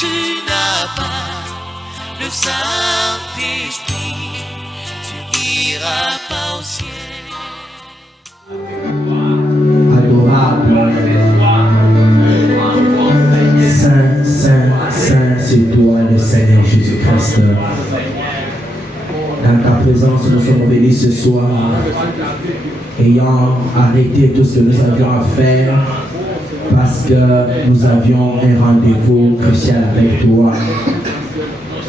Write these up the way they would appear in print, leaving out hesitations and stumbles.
tu n'as pas le Saint-Esprit, tu n'iras pas au ciel. Adorable, Saint, Saint, Saint, c'est toi le Seigneur Jésus-Christ. Dans ta présence, nous sommes venus ce soir, ayant arrêté tout ce que nous avions à faire, parce que nous avions un rendez-vous crucial avec toi.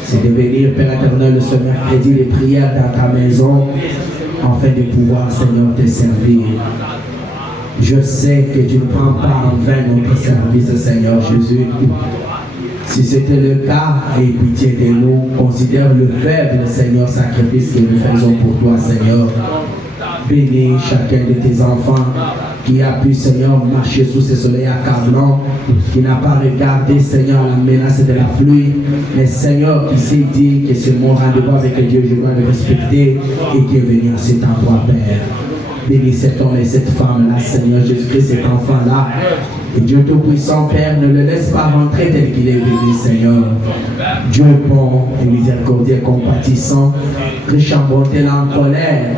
C'est de venir, Père éternel, ce mercredi, les prières dans ta maison, afin de pouvoir, Seigneur, te servir. Je sais que tu ne prends pas en vain notre service, Seigneur Jésus. Si c'était le cas, aie pitié de nous. Considère le faible, Seigneur, sacrifice que nous faisons pour toi, Seigneur. Bénis chacun de tes enfants qui a pu, Seigneur, marcher sous ce soleil accablant, qui n'a pas regardé, Seigneur, la menace de la pluie, mais Seigneur, qui s'est dit que c'est mon rendez-vous avec Dieu, je dois le respecter et qui est venu à cet endroit, Père. Bénis cet homme et cette femme-là, Seigneur Jésus-Christ, cet enfant-là. Et Dieu Tout-Puissant, Père, ne le laisse pas rentrer tel qu'il est venu, Seigneur. Dieu bon et miséricordieux, compatissant, riche en bonté, en colère,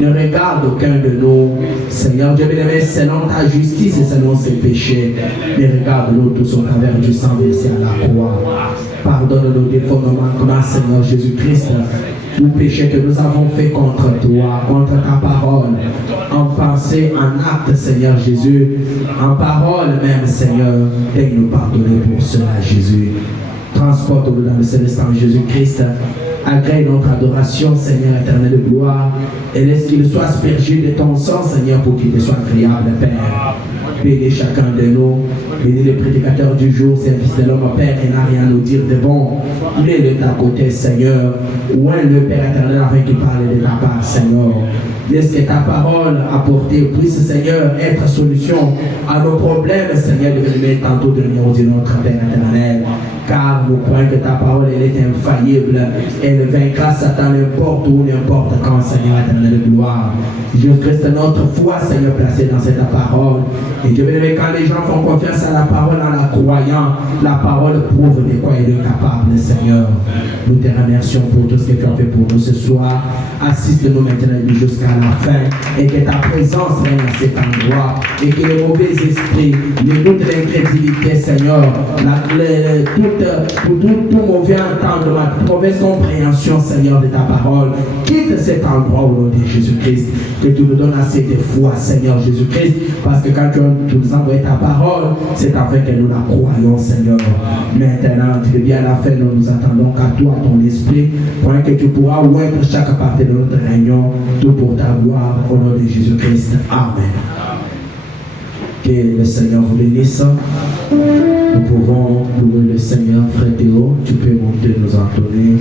ne regarde aucun de nous. Seigneur Dieu bien-aimé, selon ta justice et selon ses péchés, mais regarde-nous tous au travers du sang versé à la croix. Pardonne nos défauts, nos manquements, Seigneur Jésus-Christ. Tout péché que nous avons fait contre toi, contre ta parole, en pensée, en acte, Seigneur Jésus, en parole même, Seigneur, daigne nous pardonner pour cela, Jésus. Transporte-nous dans le céleste en Jésus-Christ. Agrée notre adoration, Seigneur éternel de gloire, et laisse qu'il soit aspergé de ton sang, Seigneur, pour qu'il te soit agréable, Père. Bénis chacun de nous, bénis le prédicateur du jour, service de l'homme, Père, qui n'a rien à nous dire de bon. Mets-le de ta côté, Seigneur. Oint le Père éternel afin qu'il parle de ta part, Seigneur. Laisse que ta parole apportée puisse, Seigneur, être solution à nos problèmes, Seigneur, de venir tantôt de venir au notre Père éternel. Car nous croyons que ta parole, elle est infaillible. Elle vaincra Satan n'importe où, n'importe quand, Seigneur éternel de gloire. Jésus-Christ, notre foi, Seigneur, placée dans cette parole. Et Dieu béni, quand les gens font confiance à la parole en la croyant, la parole prouve de quoi il est capable, Seigneur. Nous te remercions pour tout ce que tu as fait pour nous ce soir. Assiste-nous maintenant jusqu'à la fin. Et que ta présence règne à cet endroit. Et que les mauvais esprits, les doutes, l'incrédulité, Seigneur, tout mauvais entendement, toute mauvaise compréhension, Seigneur, de ta parole, quitte cet endroit au nom de Jésus-Christ. Que tu nous donnes assez de foi, Seigneur Jésus-Christ, parce que quand tu nous envoies ta parole, c'est afin que nous la croyons, Seigneur. Maintenant, tu dis à la fin, nous nous attendons qu'à toi, ton esprit, pour que tu pourras oindre chaque partie de notre réunion, tout pour ta gloire, au nom de Jésus-Christ. Amen. Que le Seigneur vous bénisse. Nous pouvons louer le Seigneur. Frère Théo, tu peux monter nous entonner.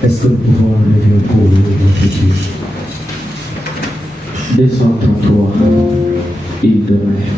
Est-ce que nous pouvons lever pour notre Dieu? Descends en toi, il demeure.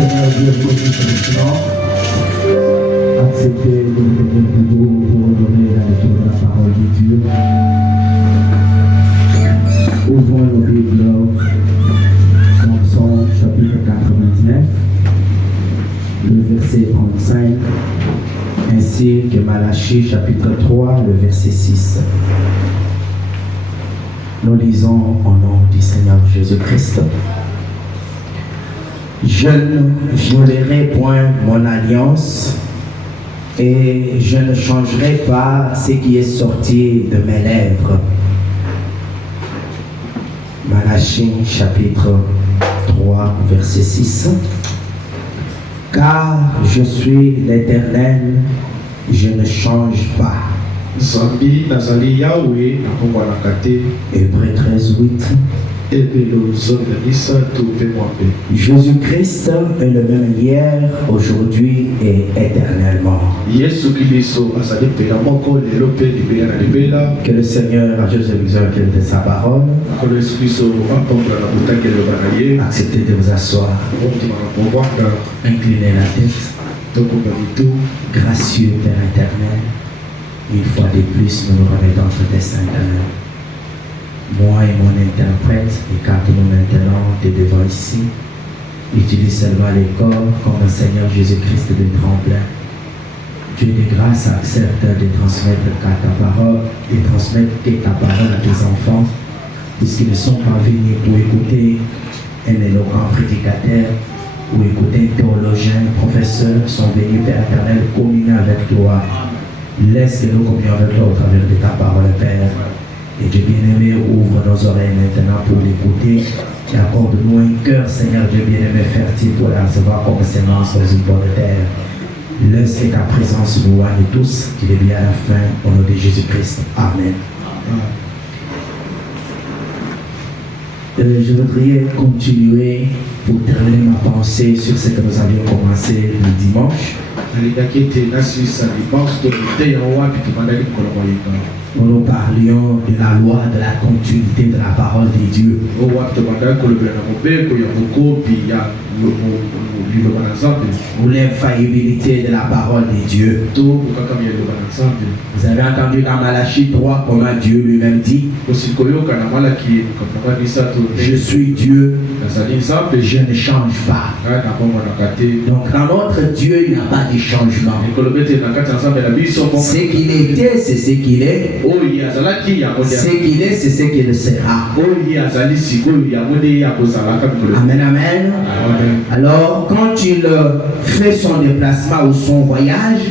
Seigneur Dieu, pour maintenant, acceptez de vous tenir debout pour donner la lecture de la parole de Dieu. Ouvrons nos Bibles dans Psaume chapitre 99, le verset 35, ainsi que Malachie chapitre 3, le verset 6. Nous lisons au nom du Seigneur Jésus-Christ. Je ne violerai point mon alliance et je ne changerai pas ce qui est sorti de mes lèvres. Malachie chapitre 3 verset 6. Car je suis l'Éternel, je ne change pas. Zambi nazali Yahweh na kombo na kate. Hébreux 13:8. Jésus-Christ est le même hier, aujourd'hui et éternellement. Que le Seigneur ajoute les miséricordes de sa parole. Acceptez de vous asseoir. Inclinez la tête. Gracieux Père éternel, une fois de plus, nous nous remettons entre tes saints mains. Moi et mon interprète, écarte-nous maintenant de devant ici. Utilise seulement les corps comme le Seigneur Jésus-Christ de tremblin. Dieu de grâce accepte de transmettre ta parole, de transmettre ta parole à tes enfants, puisqu'ils ne sont pas venus pour écouter un éloquent prédicateur ou écouter un théologien, un professeur, sont venus, Père éternel, communier avec toi. Laisse que nous communions avec toi au travers de ta parole, Père. Et Dieu bien-aimé, ouvre nos oreilles maintenant pour l'écouter. Et accorde-nous un cœur, Seigneur Dieu bien-aimé, fertile pour la recevoir comme sémence dans une bonne terre. Laisse que ta présence nous oigne tous, qu'il est bien à la fin, au nom de Jésus-Christ. Amen. Je voudrais continuer pour terminer ma pensée sur ce que nous avions commencé le dimanche. Nous parlions de la loi de la continuité de la parole de Dieu. Ou l'infaillibilité de la parole de Dieu. Vous avez entendu dans Malachie 3 comment Dieu lui-même dit: je suis Dieu, je ne change pas. Donc dans notre Dieu, il n'y a pas de changement. Ce qu'il était, c'est ce qu'il est. Ce qu'il est, c'est ce qu'il sera. Amen, amen. Alors, quand il fait son déplacement ou son voyage,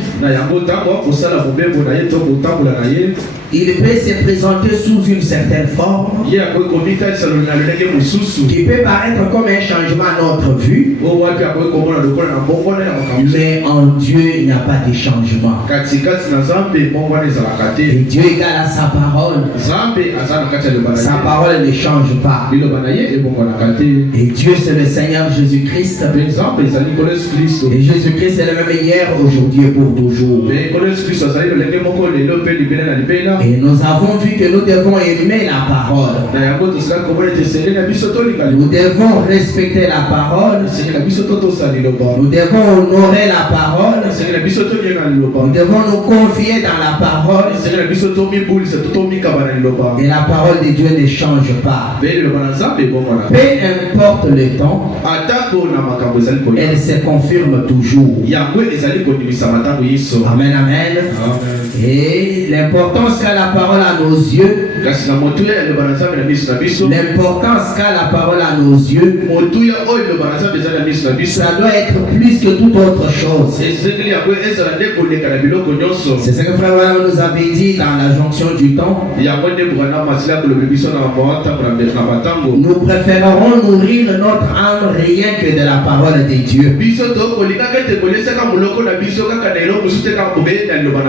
il peut se présenter sous une certaine forme qui peut paraître comme un changement à notre vue, mais en Dieu il n'y a pas de changement. Et Dieu égale à sa parole. Sa parole ne change pas. Et Dieu c'est le Seigneur Jésus-Christ. Et Jésus-Christ est le même hier, aujourd'hui et pour toujours. Et nous avons vu que nous devons aimer la parole. Nous devons respecter la parole. Nous devons honorer la parole. Nous devons nous confier dans la parole. Et la parole de Dieu ne change pas. Peu importe le temps, elle se confirme toujours. Amen, amen. Et l'importance qu'a la parole à nos yeux, l'importance qu'a la parole à nos yeux, ça doit être plus que toute autre chose. C'est ce que Frère Branham nous avait dit dans la jonction du temps. Nous préférerons nourrir notre âme rien que de la parole de Dieu.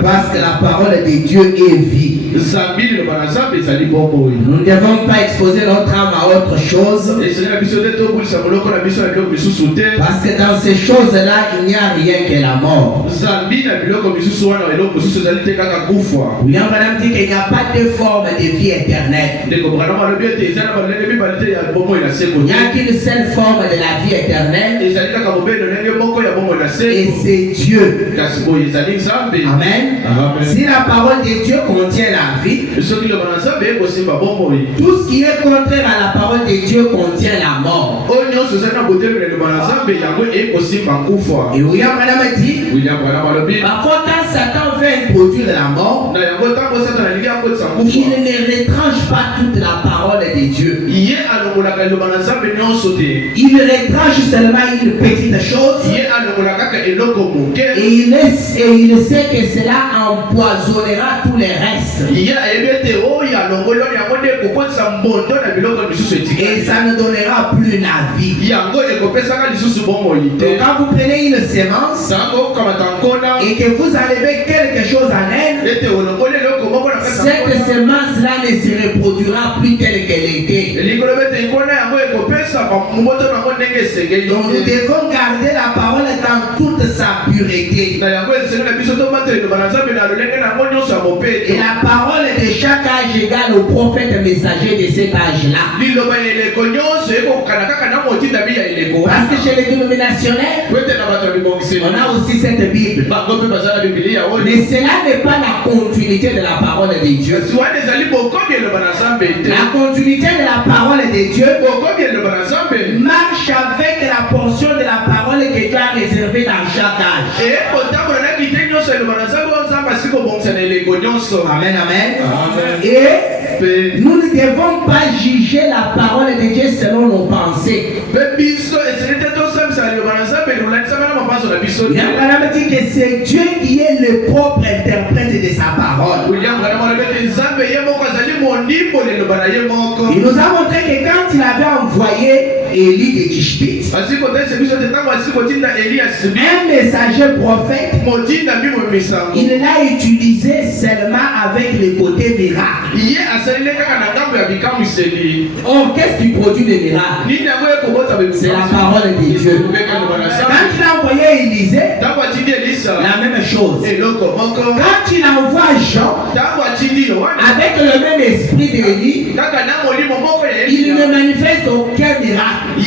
Parce que la parole de Dieu est vie. Nous ne devons pas exposer notre âme à autre chose. Parce que dans ces choses-là, il n'y a rien que la mort. William Branham dit qu'il n'y a pas de forme de vie éternelle. Il n'y a qu'une seule forme de la vie éternelle. Et c'est Dieu. Amen. Si la parole de Dieu contient la vie, tout ce qui est contraire à la parole de Dieu contient la mort. Et William Branham dit, parfois quand Satan veut introduire la mort, il ne retranche pas toute la parole de Dieu. Il retranche seulement une petite chose. Et il sait que cela empoisonnera tous les restes. Et ça ne donnera plus la vie. Donc quand vous prenez une sémence et que vous enlevez quelque chose en elle, cette sémence-là ne se reproduira plus telle qu'elle était. Donc nous devons garder la parole dans toute sa pureté. Et la parole de chaque âge égale au prophète messager de cet âge-là. Parce que chez les dénominationnels, on a aussi cette Bible. Mais cela n'est pas la continuité de la parole de Dieu. La continuité de la parole de Dieu marche avec la portion de la parole que Dieu a réservée dans chaque âge. Amen, amen. Et nous ne devons pas juger la parole de Dieu selon nos pensées. William Branham dit que c'est Dieu qui est le propre interprète de sa parole. Il nous a montré que quand il avait envoyé Élie de Tishbit, un messager prophète, il l'a utilisé seulement avec le côté miracle. Or, qu'est-ce qui produit les miracles? C'est la parole de Dieu. Quand il a envoyé Élisée, la même chose. Quand il envoie Jean, avec le même esprit d'Élie, il ne manifeste aucun miracle. Il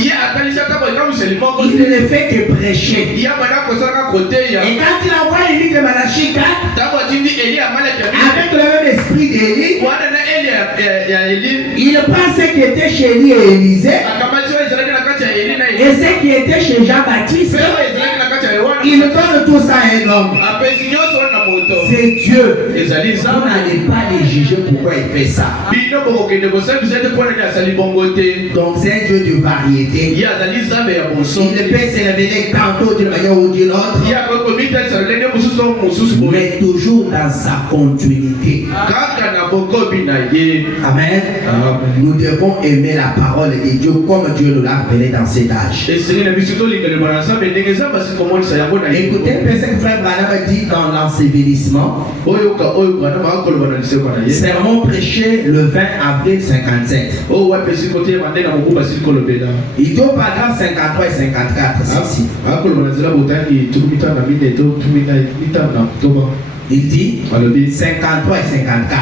ne fait que prêcher. Et quand il envoie Élie de Malachi 4, avec le même esprit d'Élie, il prend ce qui était chez Élie et Élisée et ce qui était chez Jean-Baptiste, il donne tout ça à un homme. C'est Dieu. Vous n'allez pas les juger pourquoi il fait ça. Donc c'est un Dieu de variété. Il ne peut se révéler tantôt d'une manière ou d'une autre, mais toujours dans sa continuité. Amen. Nous devons aimer la parole de Dieu comme Dieu nous l'a appelé dans cet âge. Écoutez un peu ce que frère Branham dit dans l'ensevelissement. Sermon prêché le 20 avril 57. Il dit au paragraphe 53 et 54. Il dit 53 et 54.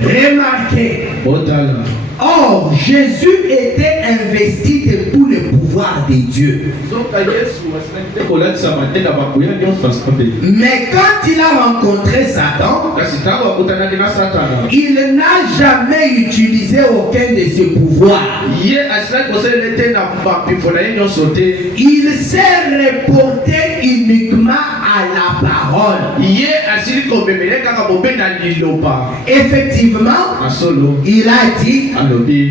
Remarquez. Or, Jésus était investi de tout le pouvoir de Dieu. Mais quand il a rencontré Satan, il n'a jamais utilisé aucun de ses pouvoirs. Il s'est reporté uniquement à la parole. Effectivement, il a dit,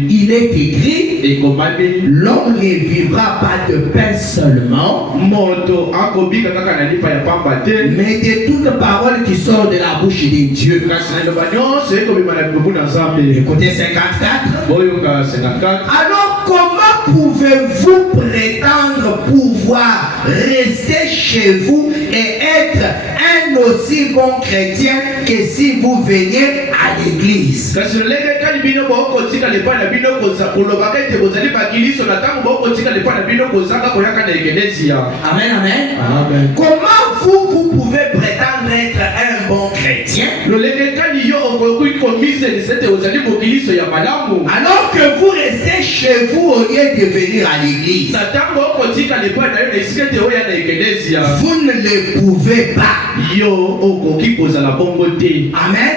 il est écrit, l'homme ne vivra pas de pain seulement, mais de toute parole qui sort de la bouche de Dieu. Écoutez 54. Alors comment pouvez-vous prétendre pouvoir rester chez vous et être un aussi bon chrétien que si vous veniez à l'église. Amen, amen. Amen. Comment vous pouvez prétendre être un bon chrétien alors que vous restez chez vous au lieu de venir à l'église? Vous ne le pouvez pas. Amen.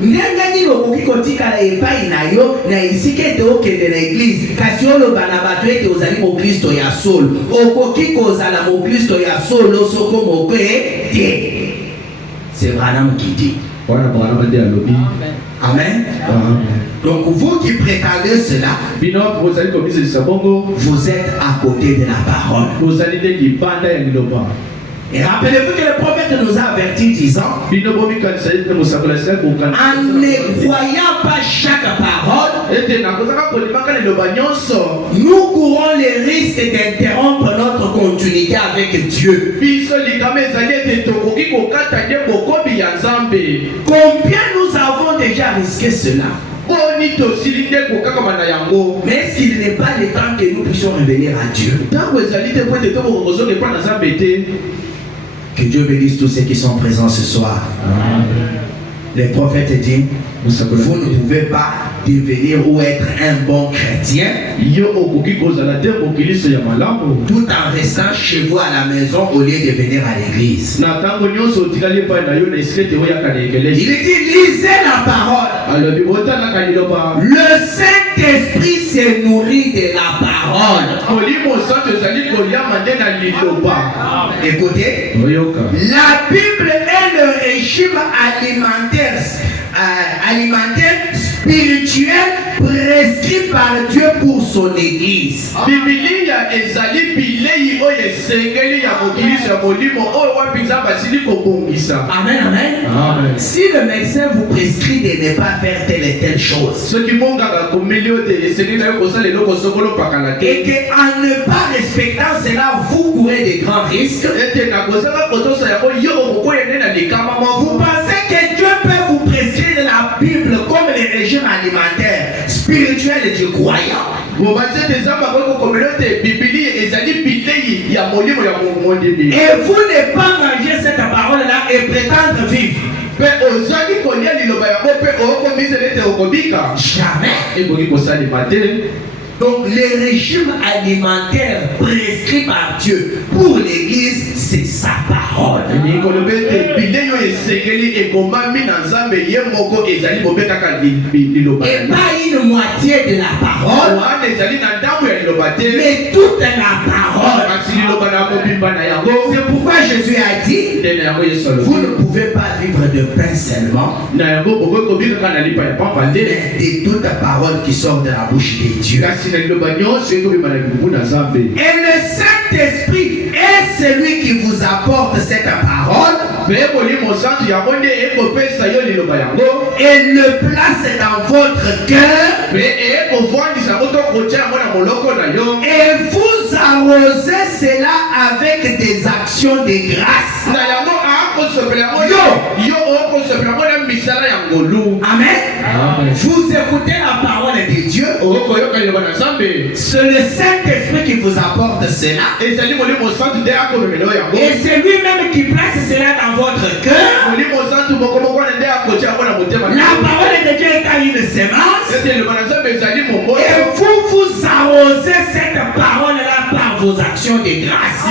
Ndengani lokoki kotikala epai na yo na isika ete okende na église kasi oloba na bato ete ozali mokristo ya solo okoki kozala mokristo ya solo soko moko te. C'est Branham qui dit. Amen. Donc vous qui prétendez cela, vous êtes à côté de la parole. Et rappelez-vous que le prophète nous a averti disant, en ne croyant pas chaque parole, nous courons les risques d'interrompre notre continuité avec Dieu. Combien nous avons déjà risqué cela? Mais s'il n'est pas le temps que nous puissions revenir à Dieu. Que Dieu bénisse tous ceux qui sont présents ce soir. Amen. Les prophètes disent, vous ne pouvez pas devenir ou être un bon chrétien tout en restant chez vous à la maison au lieu de venir à l'église. Il dit, lisez la parole. Le Saint-Esprit se nourrit de la parole. Écoutez, la Bible est le régime alimentaire spirituel prescrit par Dieu pour son église. Amen, amen. Amen. Si le médecin vous prescrit de ne pas faire telle et telle chose, et qu'en ne pas respectant cela, vous courez de grands risques, vous pensez que Dieu peut vous prescrire la Bible comme le régime alimentaire spirituel du croyant? Et vous ne pas manger cette parole-là et prétendre vivre. Jamais. Donc le régime alimentaire prescrit par Dieu pour l'église, c'est sa parole. Et pas une moitié de la parole, mais toute la parole. C'est pourquoi Jésus a dit, vous ne pouvez pas vivre de pain seulement, mais de toute parole qui sort de la bouche de Dieu. Et le Saint-Esprit est celui qui vous apporte cette parole et le place dans votre cœur et vous arrosez cela avec des actions de grâce. Amen. Vous écoutez la parole de Dieu. C'est le Saint-Esprit qui vous apporte cela. Et c'est lui-même qui place cela dans votre cœur. La parole de Dieu est à une sémence. Et vous arrosez cette parole-là par vos actions de grâce.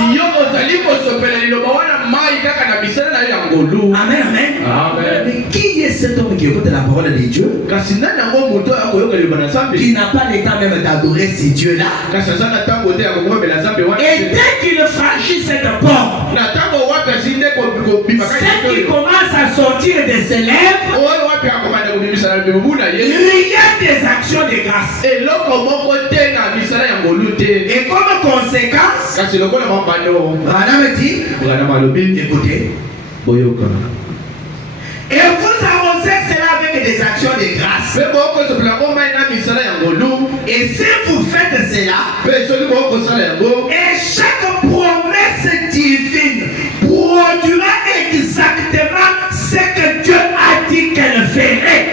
Amen, amen. Mais qui est cet homme qui écoute la parole de Dieu, qui n'a pas le temps même d'adorer ces dieux-là? Et dès qu'il franchit cette porte, ce qui commence à sortir de ses lèvres, rien des actions de grâce. Et comme conséquence, Branham dit, écoutez, et vous arrosez cela avec des actions de grâce. Et si vous faites cela, et chaque promesse divine produira exactement ce que Dieu a dit qu'elle ferait.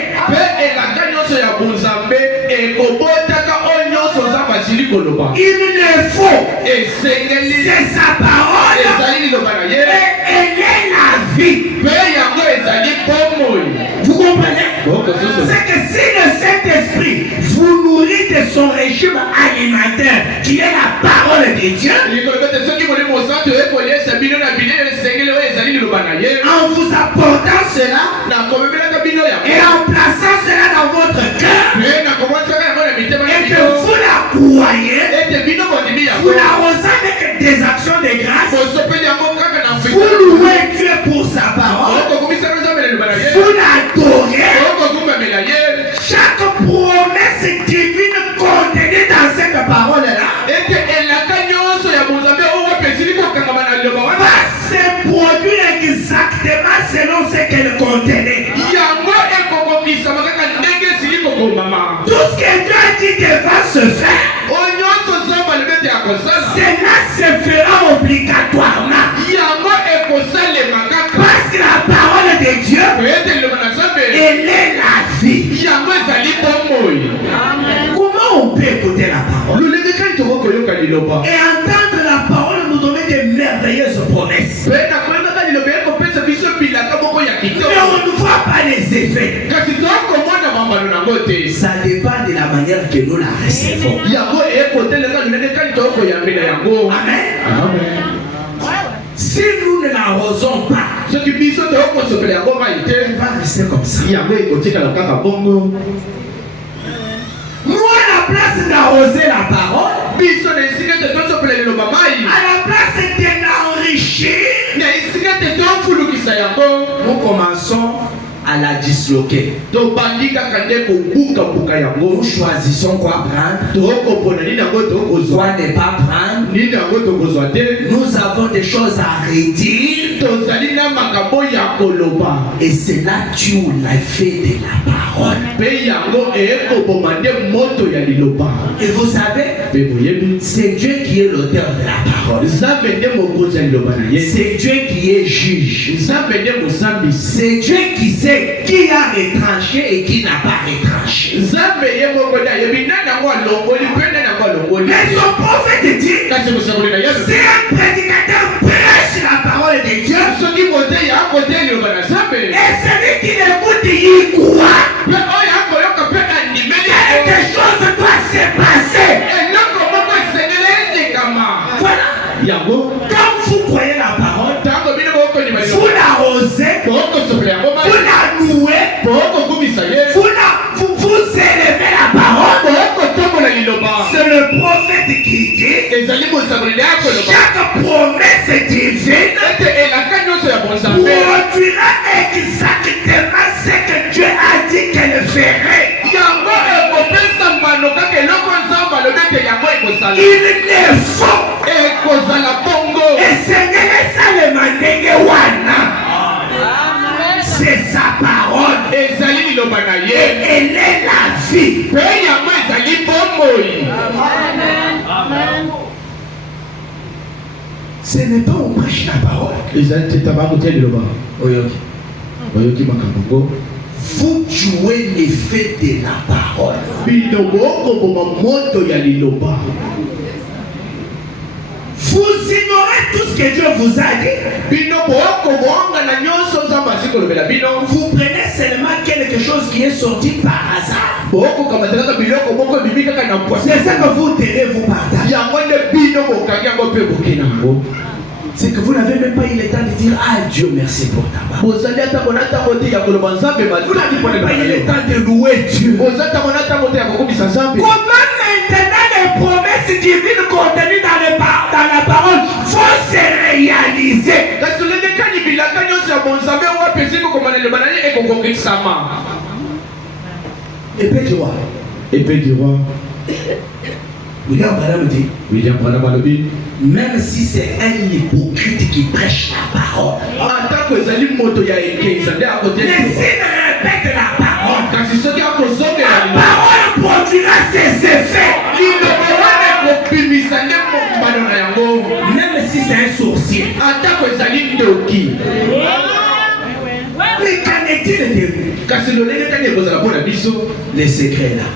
Il ne faut, c'est sa parole, et elle est la vie. Vous comprenez? C'est que si le Saint-Esprit vous nourrit de son régime alimentaire, qui est la parole de Dieu, en vous apportant cela et en plaçant cela dans votre cœur, et que vous la croyez, vous l'arrosez avec des actions de grâce, vous louez Dieu pour sa parole, vous l'adorez. Chaque promesse divine contenue dans cette parole-là va se produire exactement selon ce qu'elle contenait. Tout ce que Dieu a dit qu'il va se faire, cela se fera obligatoirement. Parce que la parole de Dieu, elle est la vie. Comment on peut écouter la parole et entendre la parole nous donner des merveilleuses promesses, mais on ne voit pas les effets? Ça dépend de la manière que nous la recevons. Amen. Si nous ne l'arrosons pas, elle va rester comme ça. Moi, à la place d'arroser la parole, à la place de l'enrichir, nous commençons à la disloquer. Nous choisissons quoi prendre, quoi ne pas prendre. Nous avons des choses à redire. Et c'est là que tu l'as fait de la parole. Et vous savez, c'est Dieu qui est l'auteur de la parole. C'est Dieu qui est juge. C'est Dieu qui sait qui a retranché et qui n'a pas retranché. Mais son prophète dit, c'est un prédicateur prêche la parole de Dieu, et celui qui l'écoute y croit, quelque chose doit se passer. Voilà. Quand vous croyez la parole, vous l'arrosez, vous la louez, vous élevez la parole. C'est le prophète qui dit, chaque promesse divine produira exactement ce que Dieu a dit qu'elle ferait. Il ne faut essayer ça le mandenge wana. C'est sa parole. Et elle est la vie. Ce n'est pas on prêche la parole. Vous jouez l'effet de la parole. Vous ignorez tout ce que Dieu vous a dit. Vous prenez seulement quelque chose qui est sorti par hasard. C'est ça que vous tenez, vous partagez. C'est que vous n'avez même pas eu le temps de dire ah Dieu merci pour ta parole. Vous n'avez pas eu le temps de louer Dieu. Comment maintenant les promesses divines contenues dans la parole vont se réaliser? Épée du roi. William Branham dit, même si c'est un hypocrite qui prêche la parole, mais s'il répète la parole produira dira ses effets. Même si c'est un sourcier. Mais qu'en est-il de vous? Les secrets là.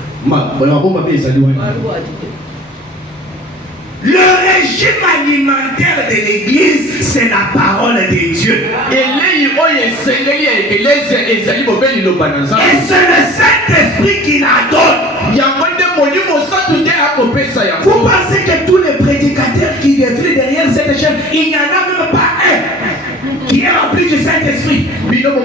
Le régime alimentaire de l'église, c'est la parole de Dieu. Et c'est le Saint-Esprit qui la donne. Vous pensez que tous les prédicateurs qui défilent derrière cette chaîne, il n'y en a même pas un qui est rempli du Saint-Esprit. Il n'y en a même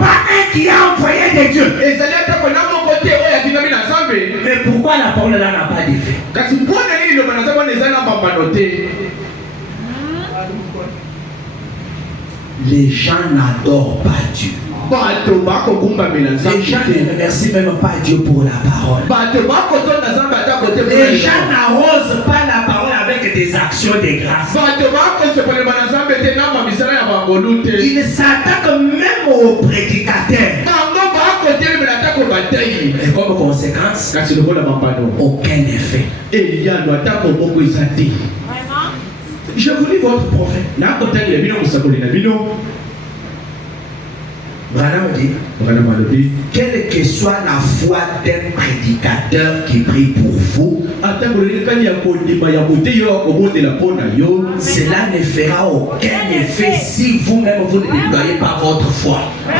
pas un qui a envoyé de Dieu. Mais pourquoi la parole là n'a pas d'effet? Les gens n'adorent pas Dieu. Les gens ne remercient même pas Dieu pour la parole. Les gens n'arrosent pas la parole avec des actions de grâce. Ils s'attaquent même aux prédicateurs. Et comme conséquence, aucun effet. Je vous lis votre prophète. Branham dit, quelle que soit la foi d'un prédicateur qui prie pour vous, cela ne fera aucun effet si vous-même vous ne déployez pas votre foi. Et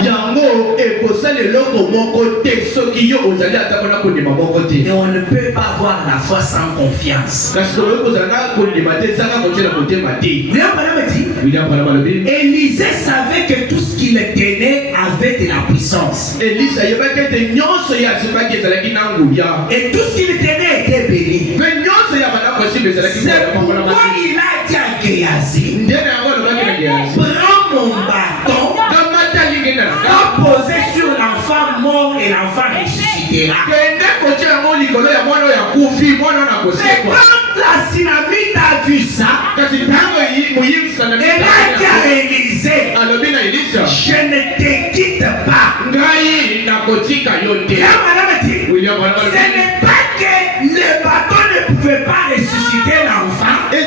on ne peut pas avoir la foi sans confiance. Élisée savait que tout ce qu'il tenait avait de la puissance. Et tout ce qu'il tenait était béni. C'est pourquoi il a dit à Géasi, prends mon bâton, va poser sur l'enfant mort et l'enfant ressuscitera. Mais quand la Sunamite a vu ça, elle a dit à Élisée, je ne te quitte pas. Ce n'est pas que le bâton ne pouvait pas ressusciter l'enfant, mais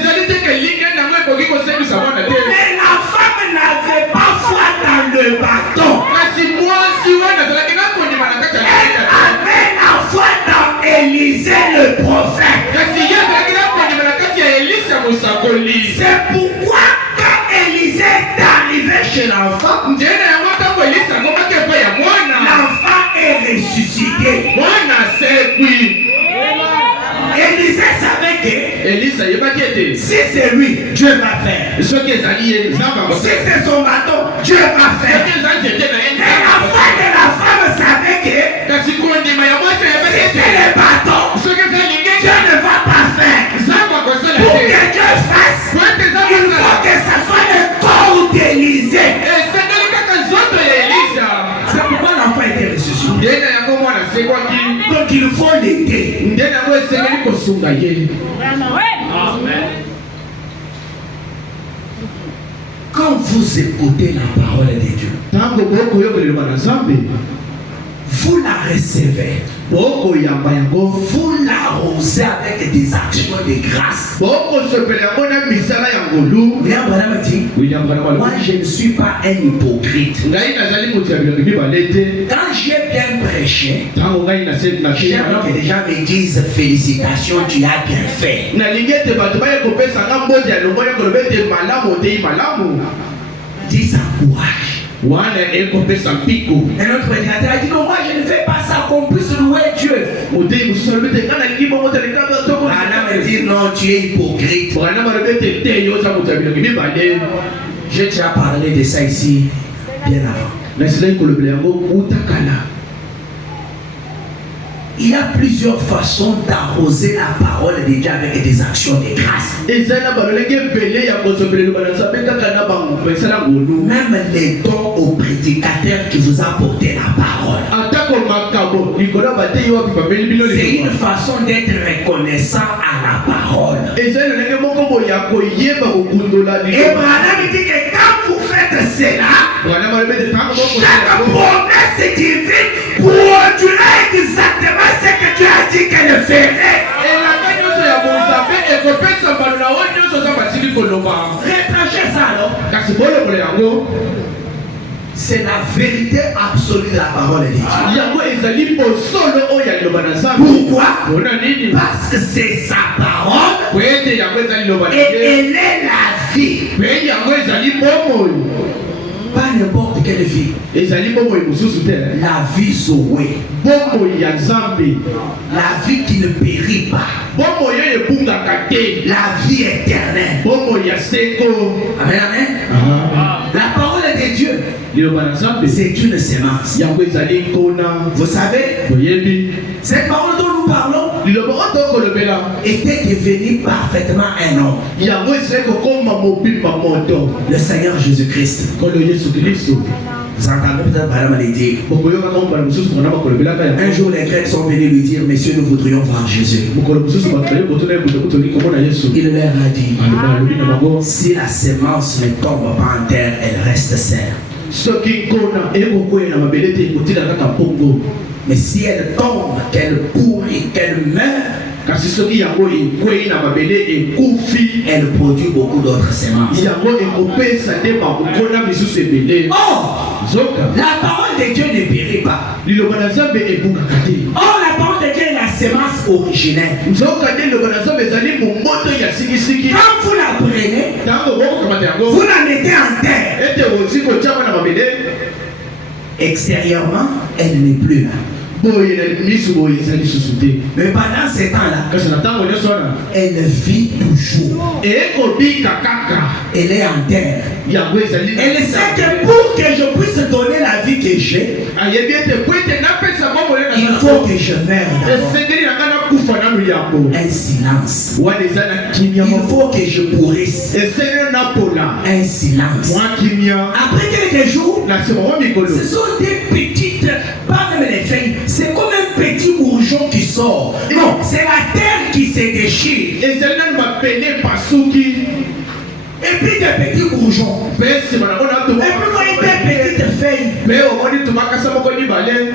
la femme n'avait pas foi dans le bâton. Elle avait la foi dans Élisée le prophète. C'est pourquoi quand Élisée est arrivé chez l'enfant, l'enfant est ressuscité. Élisée savait que si c'est lui, Dieu va faire. Si c'est son bâton, Dieu va faire. Et la foi de la femme savait que si c'est le bâton, Dieu ne va pas faire. Pour que Dieu fasse, il faut que ça soit le corps d'Élisée. C'est pourquoi l'enfant était ressuscité. Donc il faut l'aider. Quand vous écoutez la parole de Dieu, vous la recevez. Vous l'arrosez avec des actions de grâce. Moi je ne suis pas un hypocrite. Quand j'ai bien prêché, j'aimerais que les gens me disent félicitations, tu as bien fait. Dis ça courage. Et notre prédicateur a dit non, moi je ne fais pas ça qu'on puisse louer Dieu. Branham dit non, tu es hypocrite. J'ai déjà parlé de ça ici bien avant. Il y a plusieurs façons d'arroser la parole de Dieu avec des actions de grâce. Même les dons aux prédicateurs qui vous apportent la parole. C'est une façon d'être reconnaissant à la parole. Et Branham dit que quand vous faites cela, chaque promesse divine produira exactement ce que tu as dit qu'elle ferait. Retrachez ça alors. C'est la vérité absolue de la parole de Dieu. Pourquoi? Parce que c'est sa parole et elle est la vie. Pas n'importe quelle vie. La vie Zoé. La vie qui ne périt pas. La vie éternelle. Amen, amen. La parole de Dieu, c'est une sémence. Vous savez, cette parole dont nous parlons était devenue parfaitement un homme. Le Seigneur Jésus-Christ. Vous entendez peut-être par exemple les dire. Un jour les Grecs sont venus lui dire, messieurs, nous voudrions voir Jésus. Il leur a dit, si la sémence ne tombe pas en terre, elle reste serre. Mais si elle tombe, qu'elle pourrit, qu'elle meurt, elle produit beaucoup d'autres semences. Or, la parole de Dieu ne périt pas. Or, la parole de Dieu est la sémence originelle. Quand vous la prenez, vous la mettez en terre. Extérieurement, elle n'est plus là. Mais pendant ces temps-là, elle vit toujours. Elle est en terre. Elle sait que pour que je puisse donner la vie que j'ai, il faut que je meure d'abord. Un silence. Il faut que je pourrisse. Un silence. Après quelques jours, ce sont des petites, pas même les feuilles, c'est comme un petit bourgeon qui sort. Non, c'est la terre qui se déchire. Et puis des petits bourgeons. Et puis des petites feuilles.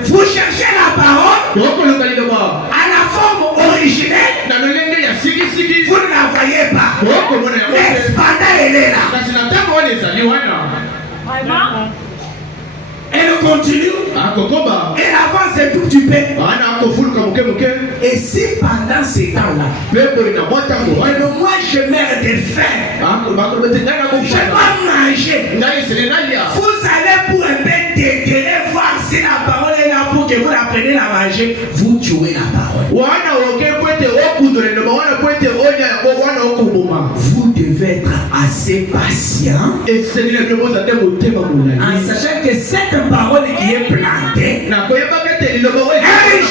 Vous cherchez la parole à la forme originelle. Vous ne la voyez pas. Mais cependant elle est là. Elle continue. Elle avance un tout petit peu. Et si pendant ces temps-là, moi je meurs de faim, je vais manger, vous allez pour un peu déterrer voir si la parole est là pour que vous la preniez la manger. Vous tuez la parole. Vous devez être assez patient en sachant que cette parole qui est plantée, un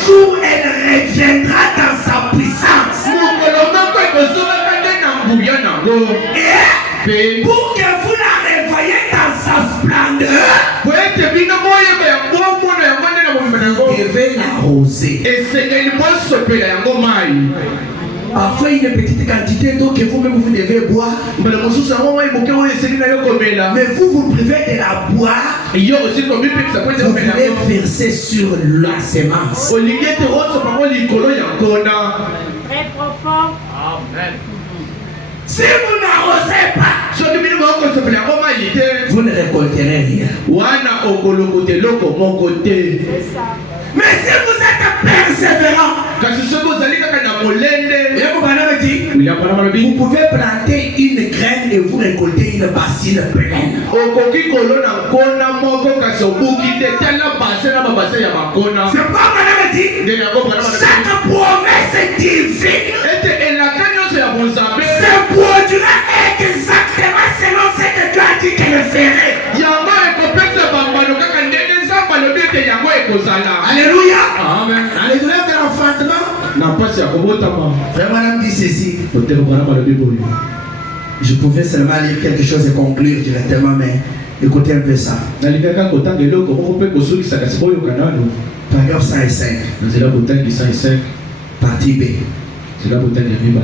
jour elle reviendra dans sa puissance. Et pour que vous la revoyez dans sa splendeur, vous devez l'arroser. Parfois une petite quantité d'eau que vous-même vous devez boire. Mais vous privez de la boire. Vous devez verser sur la sémence. Très profond. Amen. Si vous n'arrosez pas, vous ne récolterez rien. C'est ça. Mais si vous êtes persévérant, vous pouvez planter une graine et vous récolter une bassine pleine. C'est pas madame dit. Chaque promesse divine se produira exactement selon ce que tu as dit qu'elle ferait. Alléluia. Amen. Alléluia de l'enfantement. Frère madame dit ceci. Je pouvais seulement lire quelque chose et conclure directement, mais écoutez un peu ça. Paragraphe 105. Partie B.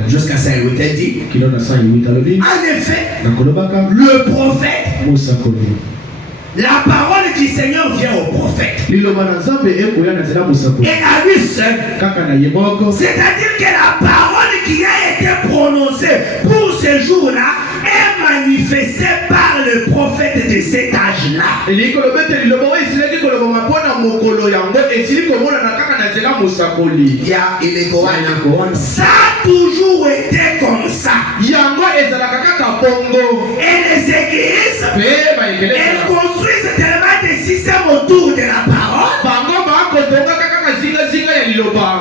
Jusqu'à 108, elle dit. En effet, le prophète La parole du Seigneur vient au prophète. Et à lui seul. C'est-à-dire que la parole qui a été prononcée pour ce jour-là est manifestée par le prophète de cet âge-là. Ça a toujours été comme ça. Et les églises, elles construisent tellement de systèmes autour de la parole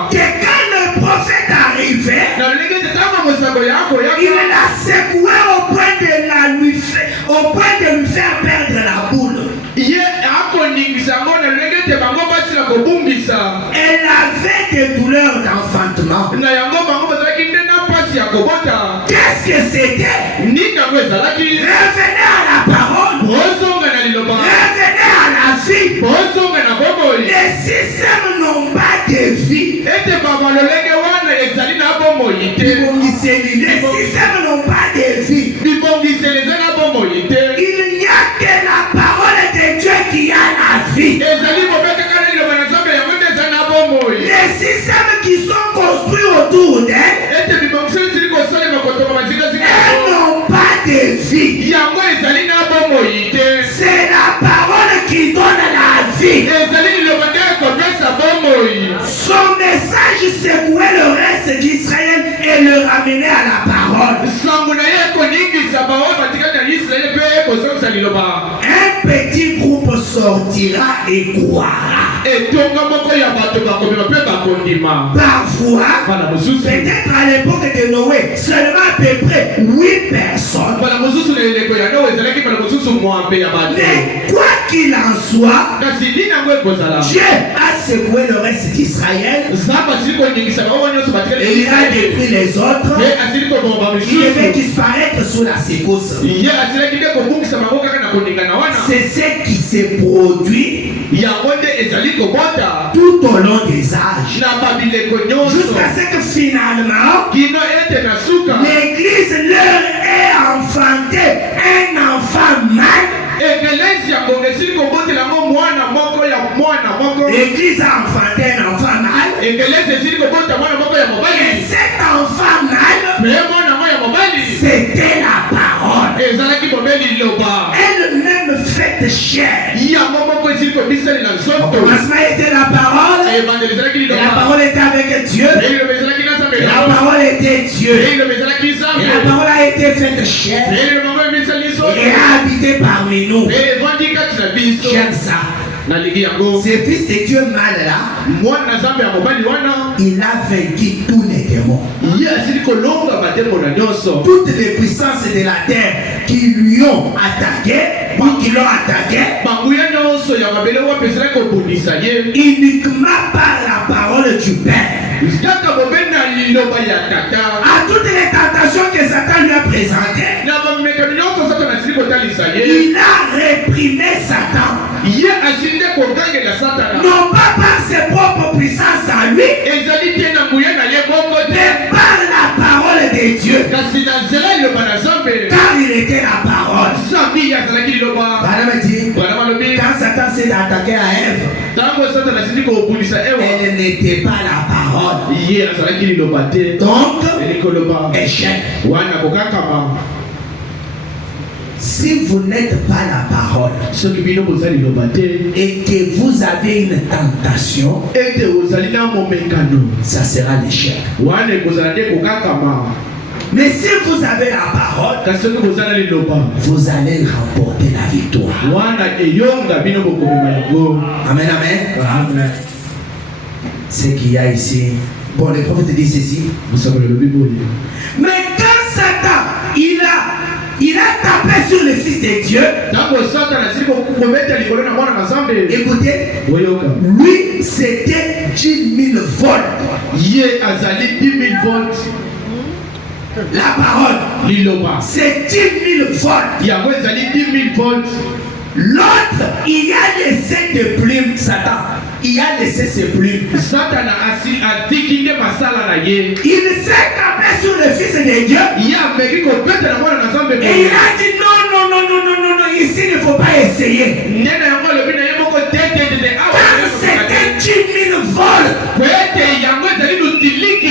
que quand le prophète arrivait, il l'a secoué au point de lui faire perdre la boule. Elle avait des douleurs d'enfantement. Qu'est-ce que c'était? Revenez à la parole. Revenez à la vie. Les systèmes n'ont pas de vie. Les systèmes n'ont pas de vie. Il n'y a que la parole de Dieu qui a la vie. Les systèmes qui sont construits autour d'elle, elles n'ont pas de vie. C'est la parole qui donne la vie. Son message secouait le reste d'Israël et le ramenait à la parole. Un petit groupe sortira et croira. Parfois, peut-être à l'époque de Noé, seulement à peu près 8 personnes. Mais quoi qu'il en soit, Dieu a secoué le reste d'Israël. Et il a détruit les autres. Il devait disparaître sous la sécousse. C'est ce qui s'est produit tout au long des âges. Jusqu'à ce que finalement, l'Église leur ait enfanté un enfant mâle. L'Église a enfanté un enfant mâle. Et cet enfant mâle, c'était la parole. Elle-même faite chair. Au commencement était la parole. Et la parole était avec Dieu. Et la parole était Dieu. Et la parole a été faite chair. Et a habité parmi nous. J'aime ça. Ce fils de Dieu mal là, il a vaincu tous les démons. Toutes les puissances de la terre qui lui ont attaqué, ou qui l'ont attaqué, uniquement par la parole du Père. À toutes les tentations que Satan lui a présentées, il a réprimé Satan. Non pas par ses propres puissances à lui, mais par la parole de Dieu. Car il était la parole. Quand Satan s'est attaqué à Ève, elle n'était pas la parole. Donc, échec. Si vous n'êtes pas la parole et que vous avez une tentation, ça sera l'échec. Mais si vous avez la parole, vous allez remporter la victoire. Amen, amen. Ce qu'il y a ici. Bon, le prophète dit ceci. Mais quand Satan, il a tapé sur le Fils de Dieu. Écoutez, lui c'était 10 000 volts. La parole, c'est 10 000 volts. L'autre, il a laissé des plumes, Satan. Il a laissé ses plumes. Il s'est tapé sur le Fils de Dieu. Et il a dit non, ici il ne faut faut pas essayer. Car c'était 10 000 vols. Et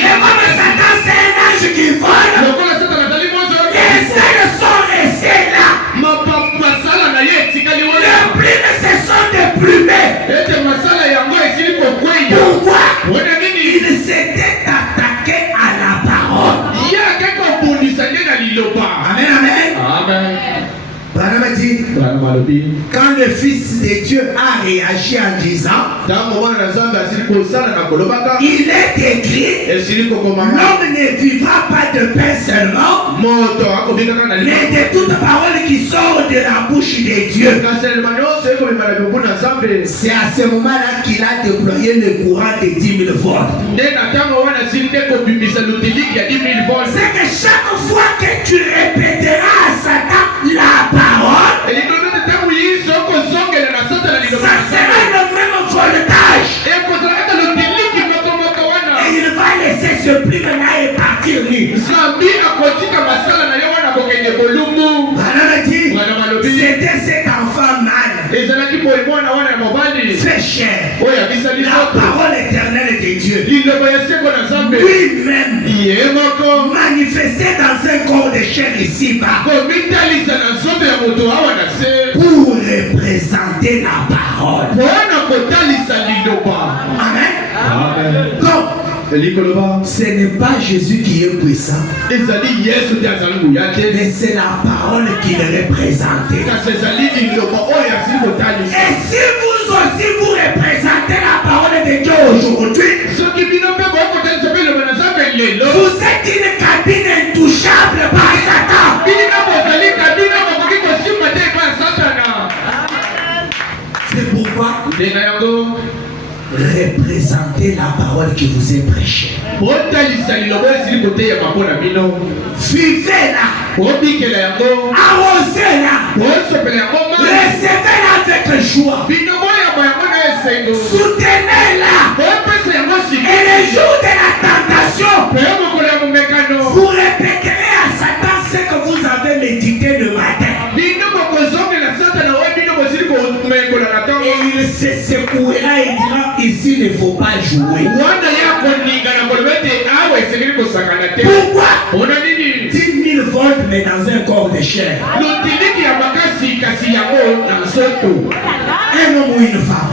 comme Satan, c'est un ange qui vole, les ailes sont restées là. Les plumes se sont déplumées. Pourquoi? Il s'était attaqué à la parole. Amen, amen. Branham dit, quand le Fils de Dieu a réagi en disant, il est écrit, l'homme ne vivra pas de pain seulement, mais de toute parole qui sort de la bouche de Dieu. C'est à ce moment-là qu'il a déployé le courant de 10 000 volts. C'est que chaque fois que tu répéteras à Satan la parole, ça sera le même voltage. Et il va laisser ce plume-là et partir nu. C'était cet enfant mâle. Fait chair. La parole éternelle de Dieu. Lui-même manifesté dans un corps de chair ici-bas. Pour représenter la parole. Amen. Donc, ce n'est pas Jésus qui est puissant, mais c'est la parole qu'il représentait. Et si vous aussi vous représentez la parole de Dieu aujourd'hui, vous êtes une cabine intouchable par Satan. C'est pourquoi représentez la parole qui vous est prêchée. Vivez-la. Arrosez-la. Recevez-la avec joie. Soutenez-la. Et le jour de la tentation, vous répéterez à Satan ce que vous avez médité le matin. Et il se secouera et dira, ici il ne faut pas jouer. Pourquoi? 10 000 volts mais dans un corps de chair. Un homme ou une femme.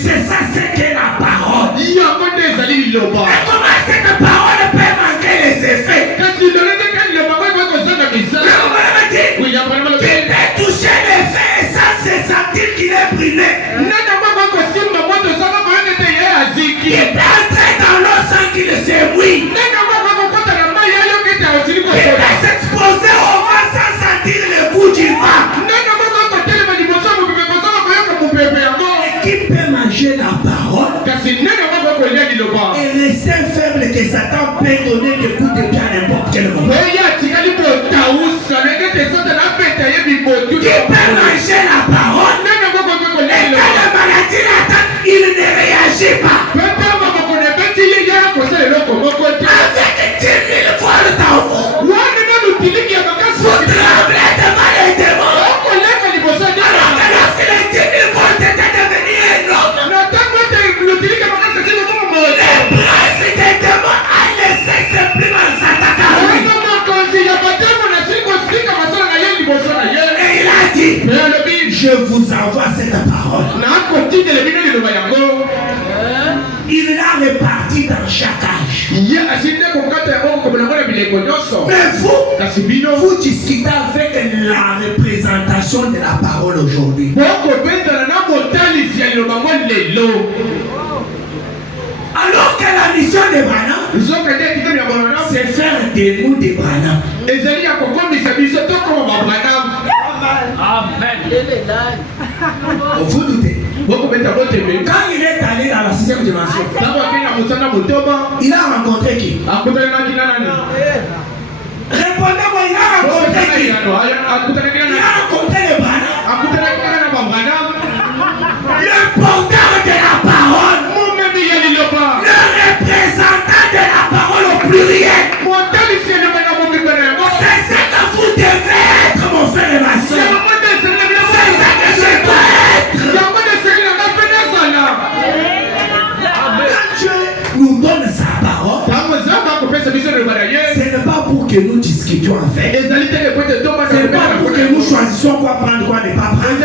C'est ça, c'est que la parole. Et comment cette parole peut manquer les effets? Il peut toucher les faits et ça c'est sentir qu'il est brûlé. Il peut entrer dans l'eau sans qu'il se mouille. Il peut s'exposer au vent sans sentir le goût du vent. Et qui peut manger la parole et rester faible que Satan peut donner des coups de pied à n'importe quel moment. Qui peut manger la parole et quand la maladie l'attend, il ne réagit pas. Avec 10 000 volts dans vous, vous tremblez devant les démons. Alors que lorsque les 10 000 volts étaient devenus énormes, les princes des démons a laissé ses plumes en s'attaquant à lui. Et il a dit, je vous envoie cette parole. Il l'a réparti dans chaque âge. Mais vous discutez avec la représentation de la parole aujourd'hui. Alors que la mission de Branham, c'est faire des mots de Branham. Amen. Vous doutez. Quand il est allé dans la 6e dimension, il a rencontré qui? Répondez-moi, il a rencontré qui? Il a rencontré le Branham. Le porteur de la parole. Le représentant de la parole au pluriel. C'est ce que vous devez être, mon frère et ma soeur. que nous choisissons quoi prendre, quoi ne pas prendre.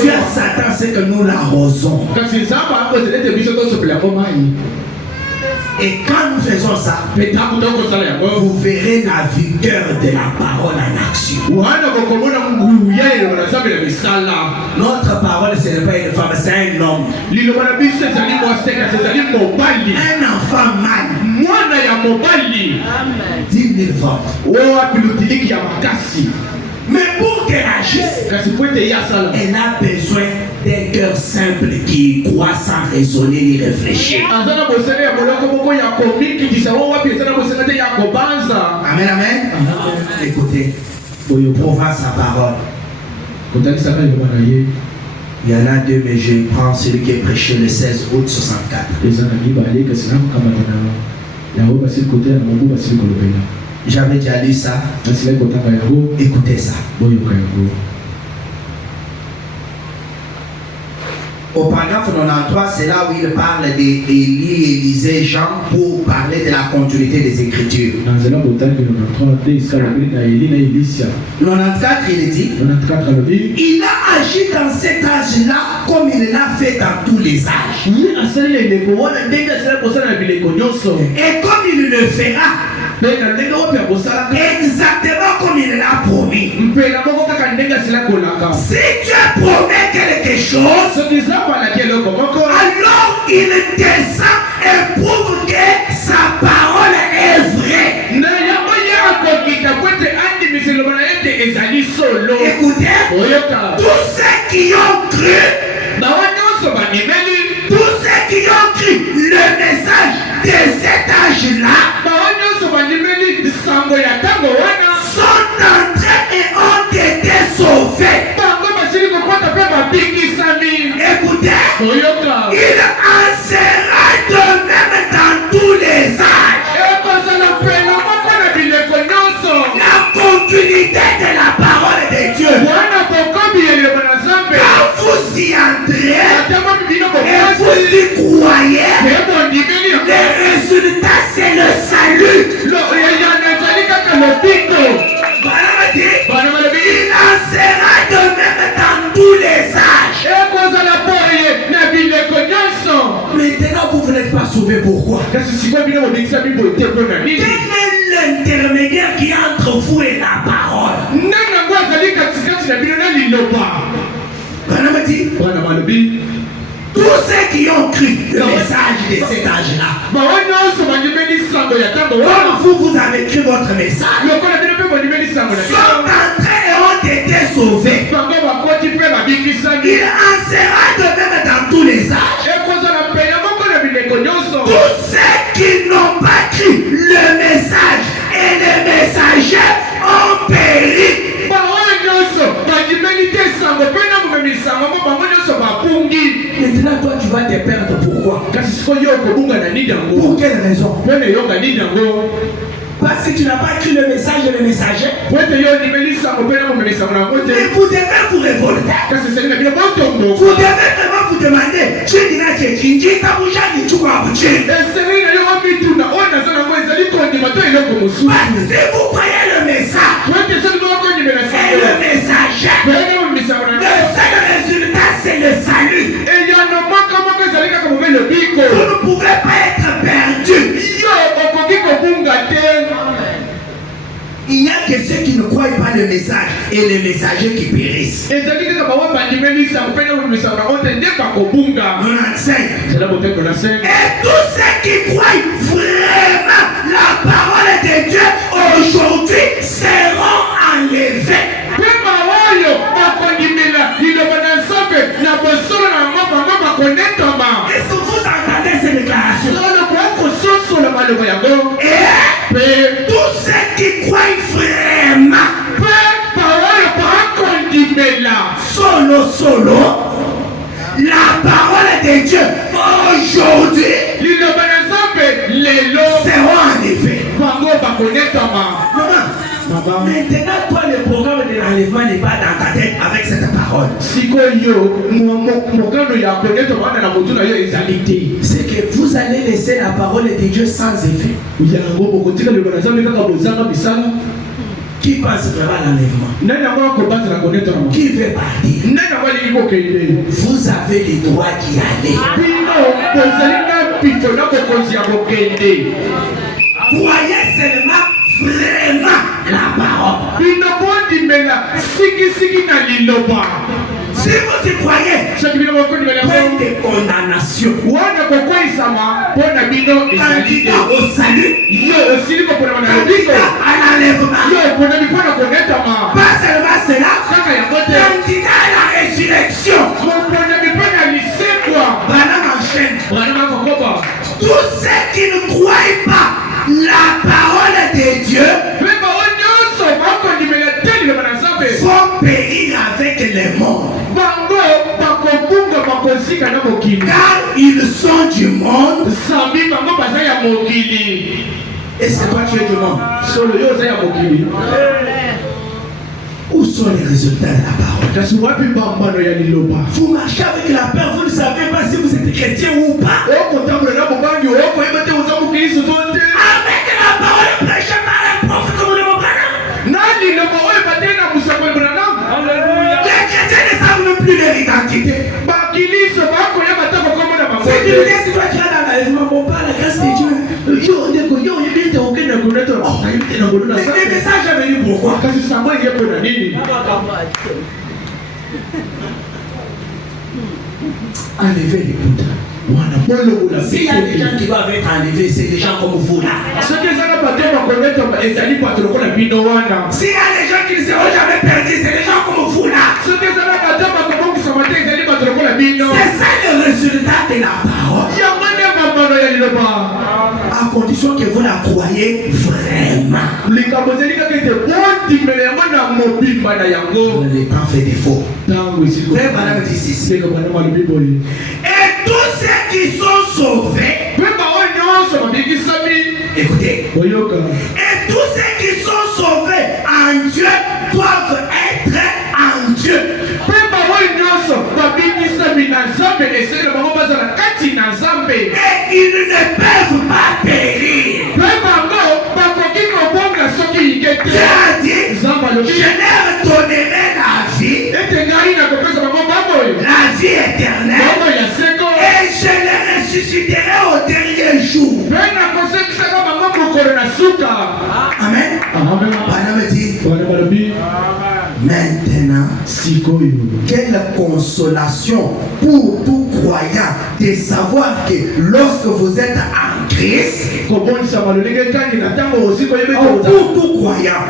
Dieu Satan sait que nous l'arrosons. Et quand nous faisons ça, vous verrez la vigueur de la parole en action. Notre parole, ce n'est pas une femme, c'est un homme. Un enfant mâle. 10 000 femmes. Mais pour qu'elle agisse, elle a besoin d'un cœur simple qui croit sans raisonner ni réfléchir. Amen, amen. Écoutez, on va sa parole. Il y en a deux, mais je prends celui qui est prêché le 16 août 64. J'avais déjà lu ça. Écoutez ça. Au paragraphe 93, c'est là où il parle d'Élie, Élisée, Jean pour parler de la continuité des Écritures. 94, il dit, il a agi dans cet âge-là comme il l'a fait dans tous les âges. Et comme il le fera, exactement comme il l'a promis. Si Dieu promet quelque chose, alors il descend et prouve que sa parole est vraie. Écoutez, tous ceux qui ont cru, le message de cet âge-là sont entrés et ont été sauvés. Écoutez, il en sera de même dans tous les âges. La continuité de la parole de Dieu. Quand vous y entrez et vous y croyez, le résultat c'est le salut. Il en sera de même dans tous les âges. Maintenant vous n'êtes pas sauvés, pourquoi? Quel est l'intermédiaire qui est entre vous et la parole? Tous ceux qui ont cru le message de cet âge-là, comme vous avez cru votre message, sont entrés et ont été sauvés. Il en sera de même dans tous les âges. Tous ceux qui n'ont pas cru le message et les messagers ont péri. Maintenant toi tu vas te perdre, pourquoi? Pour quelle raison? Parce que tu n'as pas cru le message et le messager. Mais vous devez vous révolter. Vous devez vraiment vous demander, si vous croyez le message et le messager, le seul résultat c'est le salut. Vous ne pouvez pas être perdu. Il n'y a que ceux qui ne croient pas le message et les messagers qui périssent. 95. Et tous ceux qui croient vraiment la parole de Dieu aujourd'hui seront enlevés. Est-ce que vous entendez ces déclarations? Et tous ceux qui croient vraiment solo la parole de Dieu aujourd'hui seront enlevés. Maintenant, toi, le programme de l'enlèvement n'est pas dans ta tête avec cette parole. C'est que vous allez laisser la parole de Dieu sans effet. Qui pense vraiment à l'enlèvement? Qui veut partir? Vous avez le droit d'y aller. Croyez seulement vraiment la parole. Si vous y croyez, point de condamnation. Candidat au salut, candidat à l'enlèvement. Pas seulement cela, candidat à la résurrection. Branham enchaîne. Tous ceux qui ne croient pas la parole de Dieu vont périr avec le monde. Car ils sont du monde. Et c'est toi qui es du monde. Où sont les résultats de la parole? Vous marchez avec la peur, vous ne savez pas si vous êtes chrétien ou pas. Avec la parole prêchée par un prophète comme le Branham. Les chrétiens ne savent même plus leur identité. C'est du bien si toi tu as dans l'enlèvement, mon père, la grâce de Dieu. Le message est venu pourquoi? Enlevez les poudres. S'il y a des gens qui doivent être enlevés, c'est des gens comme vous là. S'il y a des gens qui ne seront jamais perdus, c'est des gens comme vous là. C'est ça le résultat de la parole. À condition que vous la croyez vraiment. Le temps fait défaut. Frère Branham dit ceci. Et tous ceux qui sont sauvés, écoutez, et tous ceux qui sont sauvés en Dieu doivent être en Dieu. Et ils ne peuvent pas périr. Dieu a dit, je leur donnerai la vie éternelle, et je les ressusciterai au dernier jour. Amen. Branham dit, maintenant, quelle consolation pour tout croyant de savoir que lorsque vous êtes en Christ, pour tout croyant,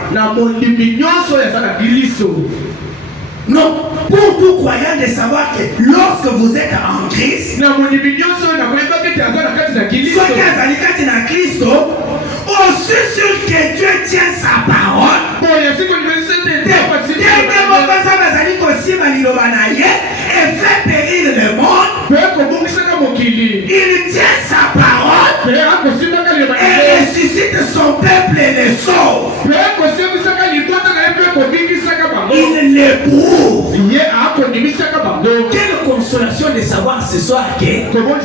non, pour tout croyant de savoir que lorsque vous êtes en Christ, aussi sûr que Dieu tient sa parole, et fait périr le monde, il tient sa parole et ressuscite son peuple et le sauve. Il l'éprouve. Quelle consolation de savoir ce soir que comme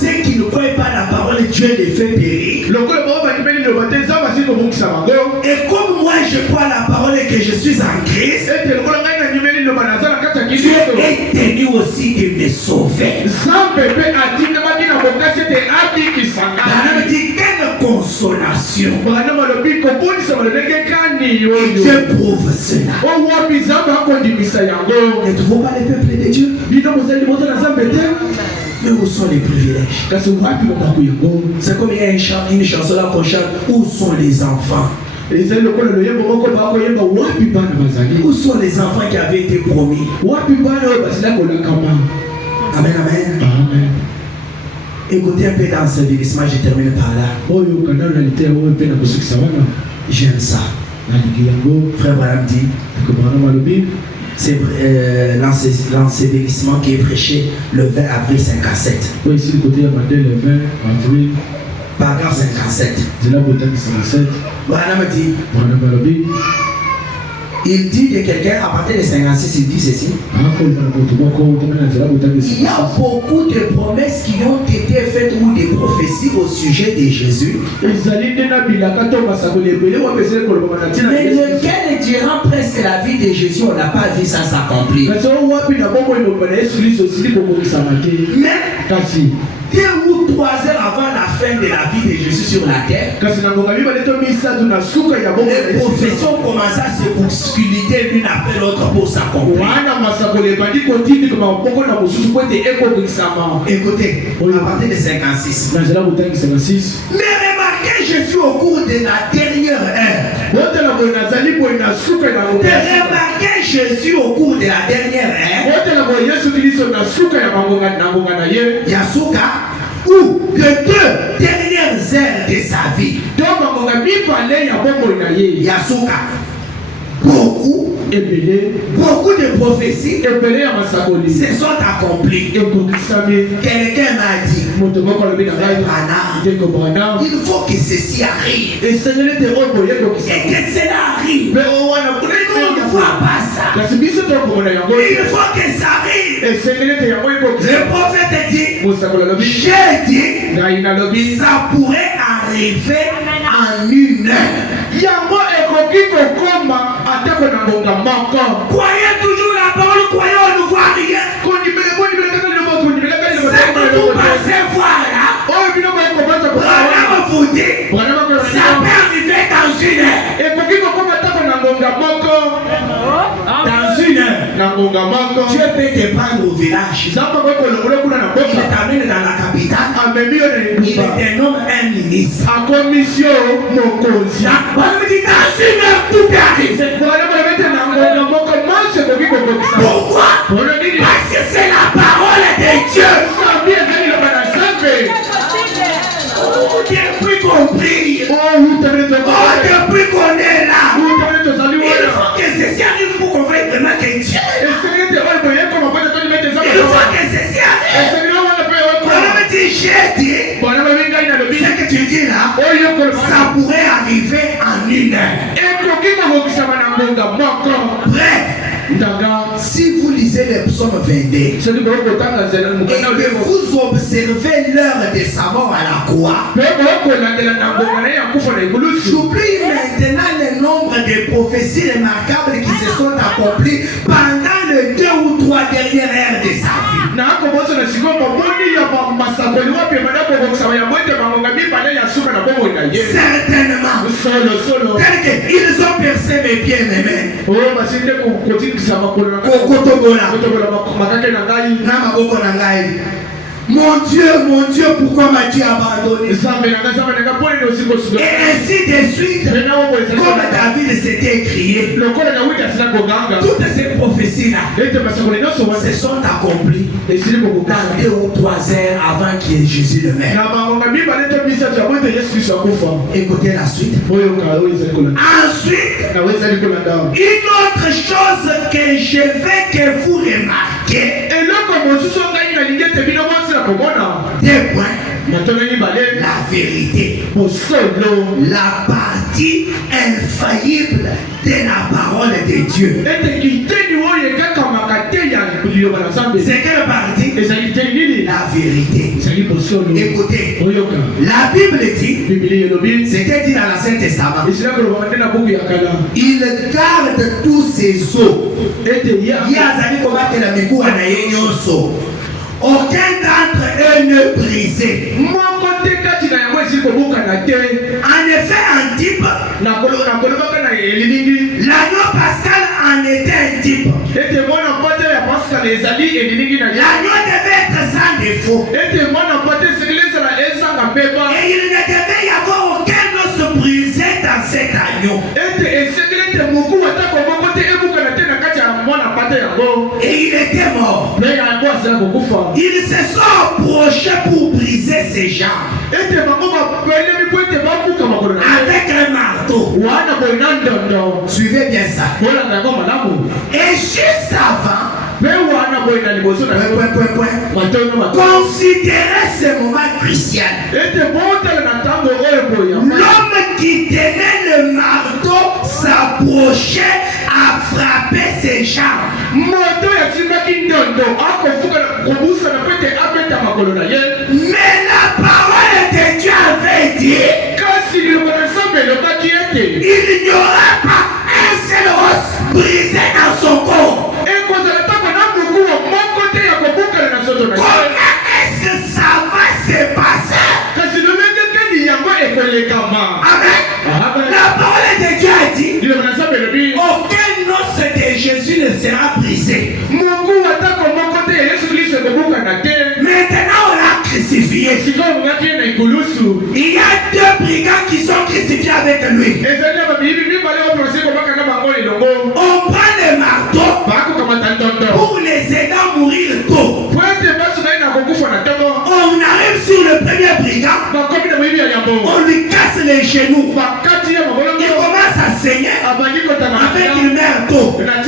ceux qui ne croient pas la parole de Dieu les fait périr, et comme moi je crois la parole et que je suis en Christ, Dieu est tenu aussi de me sauver. Branham dit quelle consolation. Et Dieu prouve cela. N'êtes-vous pas les peuples de Dieu? Mais où sont les privilèges? C'est comme il y a une chanson là qu'on chante. Où sont les enfants? Où sont les enfants qui avaient été promis? Amen, amen. Écoutez un peu dans ce vieillissement, je termine par là. J'aime ça. Frère Branham dit, c'est l'ensevelissement qui est prêché le 20 avril 57. Paragraphe 57. Branham dit, Il dit de quelqu'un à partir de 56, il dit ceci. Il y a beaucoup de promesses qui ont été faites ou des prophéties au sujet de Jésus. Mais lequel dira presque la vie de Jésus, on n'a pas vu ça s'accomplir. Mais 2 ou 3 heures avant la fin de la vie de Jésus sur la terre, les professions commencent à se bousculer l'une après l'autre pour s'accomplir. Écoutez, à partir de 56. Mais remarquez Jésus au cours de la dernière heure. Remarquez Jésus au cours de la dernière heure. Yasuka, ou les 2 dernières heures de sa vie. Yasuka, beaucoup de prophéties se sont accomplies. Quelqu'un m'a dit, il faut que ceci arrive. Et que cela arrive. Mais on ne voit pas ça. Il faut que ça arrive. Le prophète dit, j'ai dit, ça pourrait arriver en 1 heure. Croyez toujours la parole, croyez, on ne voit rien. C'est que vous pensez voir là. Voilà, vous dit, ça peut arriver dans 1 heure. Dans 1 heure, Dieu peut te prendre au village. Il t'amène dans la capitale. Il te nomme un ministre. On me dit dans 1 heure, tout peut arriver. Pourquoi? Parce que c'est la parole de Dieu. Depuis qu'on prie, depuis qu'on est là, il faut que ceci arrive pour qu'on veuille vraiment que Dieu. Il faut que ceci arrive. On me dit, j'ai dit, ce que tu dis là, ça pourrait arriver en 1 heure. Bref, si vous lisez les psaumes 22 et que vous observez l'heure de sa mort à la croix, j'oublie maintenant le nombre de prophéties remarquables qui se sont accomplies pendant les 2 ou 3 dernières heures de sa vie. Certainement, ils ont percé mes bien-aimés. Mon Dieu, pourquoi m'as-tu abandonné? Et ainsi de suite, comme David s'était écrié, toutes ces prophéties-là se sont accomplies dans 2 ou 3 heures avant que Jésus le meure. Écoutez la suite. Ensuite, une autre chose que je veux que vous remarquez, 2 points. La vérité, la partie infaillible de la parole de Dieu. C'est quelle partie? La vérité. Écoutez, la Bible dit, c'était dit dans l'Ancien Testament, il garde tous ses os. Aucun d'entre eux ne brisé. En effet, un type, l'agneau pascal en était un type. L'agneau devait être sans défaut. Et il ne devait y avoir aucun os brisé dans cet agneau. Et il était mort. Ils se sont approchés pour briser ses jambes avec un marteau. Suivez bien ça. Et juste avant, considérez ce moment crucial. L'homme qui tenait le marteau s'approchait frapper ses jambes. Mais la parole de Dieu avait dit, il n'y aura pas un seul os brisé dans son corps. Comment est-ce que ça va se passer? Amen. La parole de Dieu a dit, aucun os de Jésus ne sera brisé. Maintenant on l'a crucifié. Il y a deux brigands qui sont crucifiés avec lui. On prend les marteaux pour les aider à mourir tôt. On arrive sur le premier brigand, on lui casse les genoux. Il commence à saigner avec une mère tôt. On va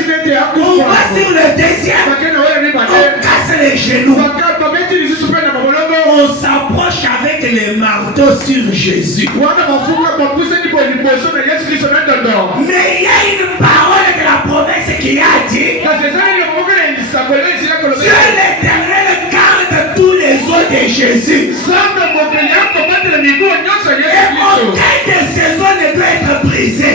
sur le deuxième, on casse les genoux. On s'approche avec les marteaux sur Jésus. Mais il y a une parole de la promesse qui a dit, Dieu l'Éternel garde tous les os de Jésus. Et aucun de ces os ne doit être brisé.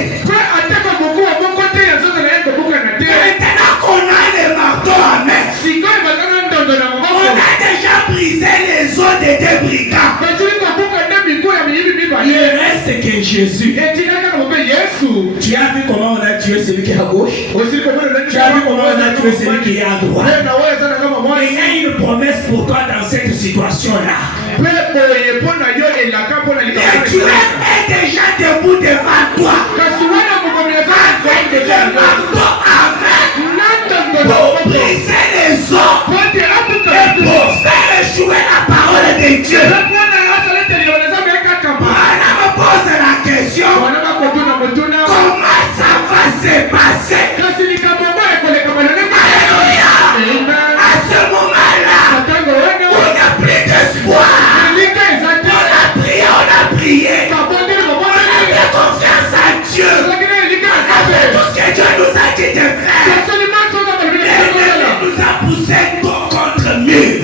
Maintenant qu'on a les marteaux à main, on a déjà brisé les os des deux brigands. Il reste que Jésus. Tu as vu comment on a tué celui qui est à gauche? Tu as vu comment on a tué celui qui est à droite? Il y a une promesse pour toi dans cette situation-là. Et tu es déjà debout devant toi. Avec le marteau à main pour briser les os et pour faire échouer la parole de Dieu. Voilà me pose la question. Comment ça va se passer? Alléluia. À ce moment-là, on n'a plus d'espoir. On a prié. On a fait confiance à Dieu. On a fait tout ce que Dieu nous a dit de faire. L'ennemi nous a poussé contre mur.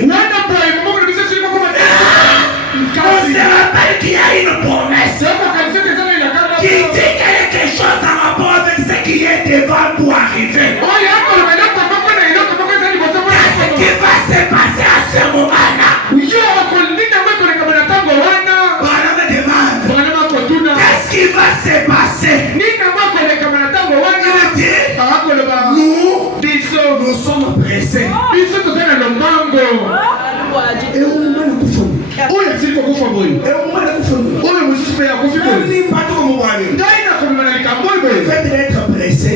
On se rappelle qu'il y a une promesse qui dit quelque chose en rapport avec ce qui est devant pour arriver. Qu'est-ce qui va se passer à ce moment-là? Qu'est-ce qui va se passer? Nous sommes pressés. Faites d'être pressé.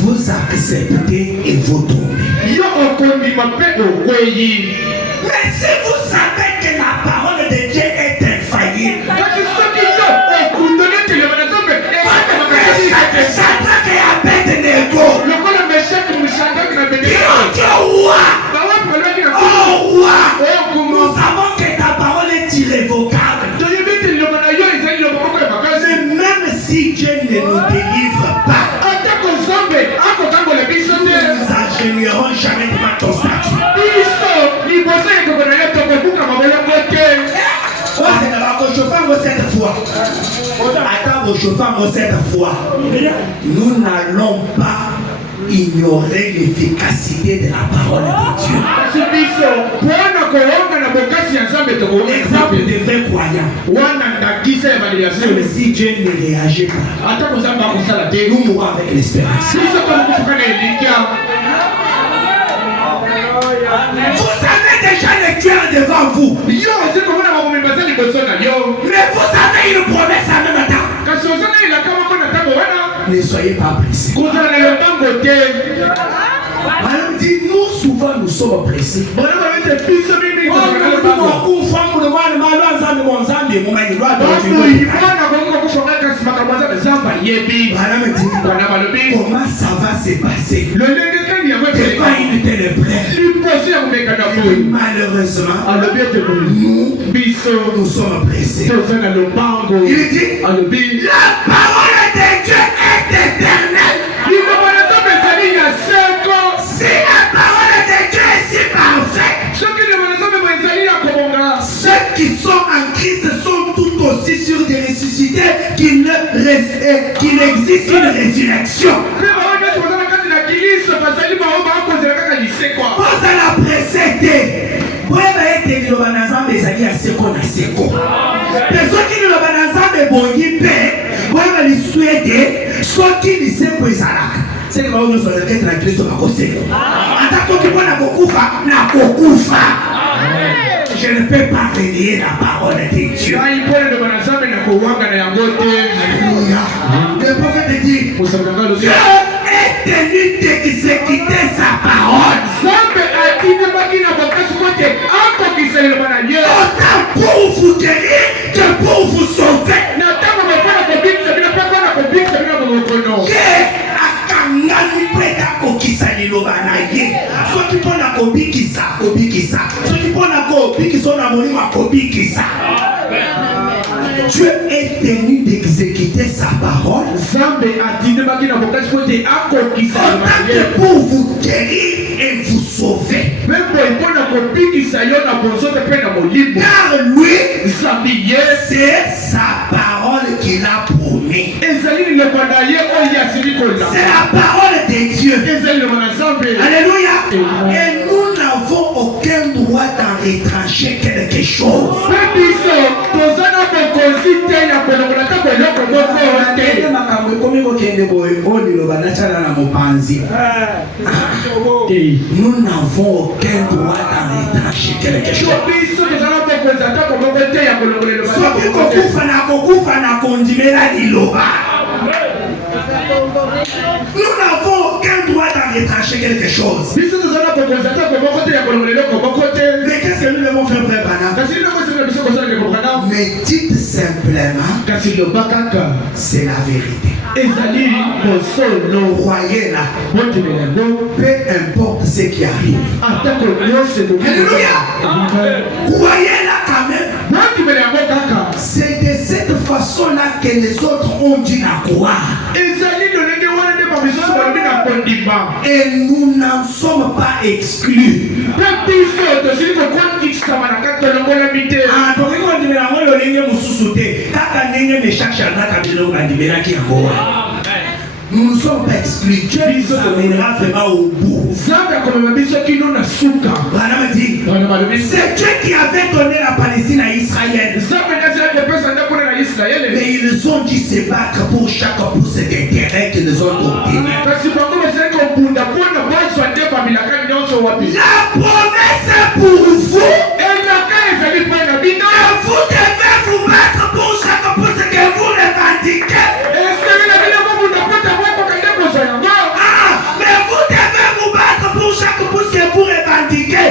Vous acceptez et vous tombez. Mais si vous savez que la parole de Dieu est infaillible, Shadrach et Abednego, nous savons que ta parole est irrévocable. Mais même si Dieu ne nous délivre pas, nous ne nous ingénierons jamais devant ton statut. Nous n'allons pas ignorer l'efficacité de la parole de Dieu. Exemple de vrais croyants. Même si Dieu ne réagit pas, nous mourrons avec l'espérance. Vous avez déjà les cœurs devant vous. Mais vous avez une promesse en même temps. Ne soyez pas pressés. Madame dit, nous souvent nous sommes pressés. Comment ça va se passer? Devant une telle plaie. Malheureusement, nous sommes pressés. Il dit, la parole de Dieu est éternelle. et qu'il existe une résurrection. Pose la précédée. Vous avez été le banazam des alliés à Seko na Seko. Personne qui le banazam est bon, il paie. Vous avez les souhaiter, soit qui les Seko et Salak. C'est que vous nous avez été tranquilles sur ma conseil. En tant que vous n'avez pas Kokufa. Je ne peux pas relier la parole de Dieu. Alléluia. Le prophète dit, Dieu est tenu d'exécuter sa parole. Autant pour vous guérir que pour vous sauver. Akangani preta kokisa lilobana ye. Soki pona kobikisa, kobikisa. Soki pona kobikisa na molimo kobikisa. Dieu est tenu d'exécuter sa parole. Autant que pour vous guérir et vous sauver. Car lui, c'est sa parole qu'il a promis. C'est la parole de Dieu. Alléluia. Et nous n'avons aucun droit d'en retrancher quelque chose. Nous n'avons aucun droit d'en retrancher quelque chose. Nous n'avons aucun droit d'en retrancher quelque chose. Mais qu'est-ce que nous devons faire, frère Branham? Mais dites simplement, c'est la vérité. Croyez-la. Peu importe ce qui arrive. Alléluia. Croyez-la quand même. C'est de cette façon-là que les autres ont dû la croire. Et nous n'en sommes pas exclus. Nous ne sommes pas exclus. Dieu nous amènera vraiment au bout. C'est Dieu qui avait donné la Palestine à Israël. Mais ils ont dû se battre pour chaque pouce d'intérêt qu'ils ont obtenu. La promesse est pour vous. Et vous devez vous battre pour chaque pouce que vous revendiquez. Mais vous devez vous battre pour chaque pouce que vous revendiquez.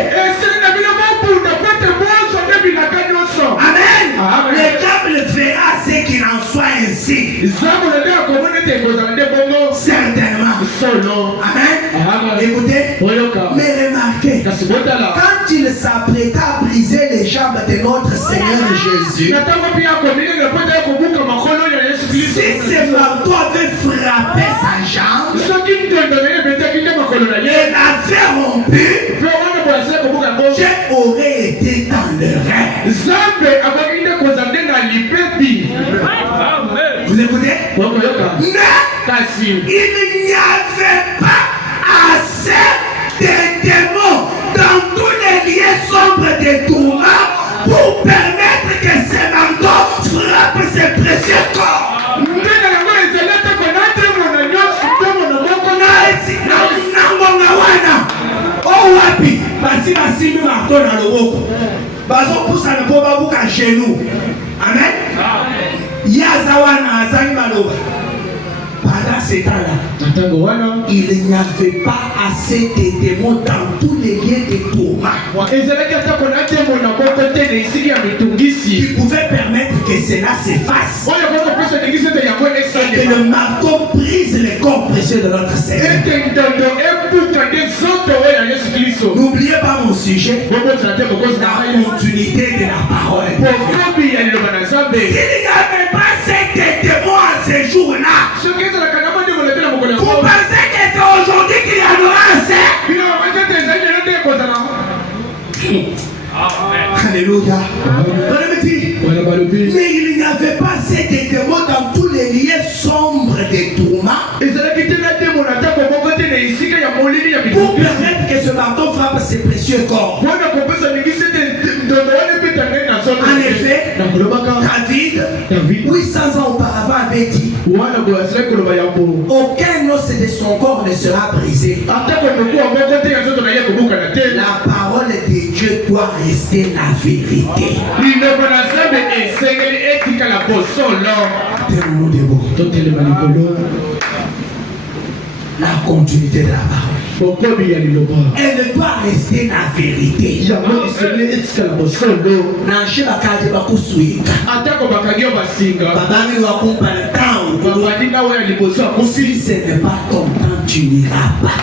Amen. Le diable verra ce qu'il en soit ainsi. Certainement. Amen. Écoutez, mais remarquez, quand il s'apprêta à briser les jambes de notre Seigneur Jésus, si ce marteau avait frappé sa jambe, et l'avait rompu, Dieu aurait été dans le rêve. Vous écoutez? Mais il n'y avait pas assez de démons dans tous les lieux sombres des tourments pour permettre que ces marteaux frappent ces précieux corps. Oh wapi, basi basimi marteau na loboko. Bazo poussa na boba buka genou. Amen. Yazawana azali maloba. Pendant ce temps-là, il n'y avait pas assez de démons dans tous les lieux de tourment qui pouvaient permettre que cela s'efface et que le marteau brise les corps précieux de notre Seigneur. N'oubliez pas mon sujet, la continuité de la parole. S'il n'y avait pas assez de démons à ce jour-là, vous pensez que c'est aujourd'hui qu'il y en aura assez? Alléluia. Mais il n'y avait pas assez de démons dans tous les lieux sombres détournement pour permettre que ce marteau frappe ses précieux corps. En effet, David, 800 ans auparavant, avait dit aucun os de son corps ne sera brisé. La parole de Dieu doit rester la vérité. La continuité de la parole. Elle doit rester la vérité. Si ce n'est pas ton temps, tu n'iras pas.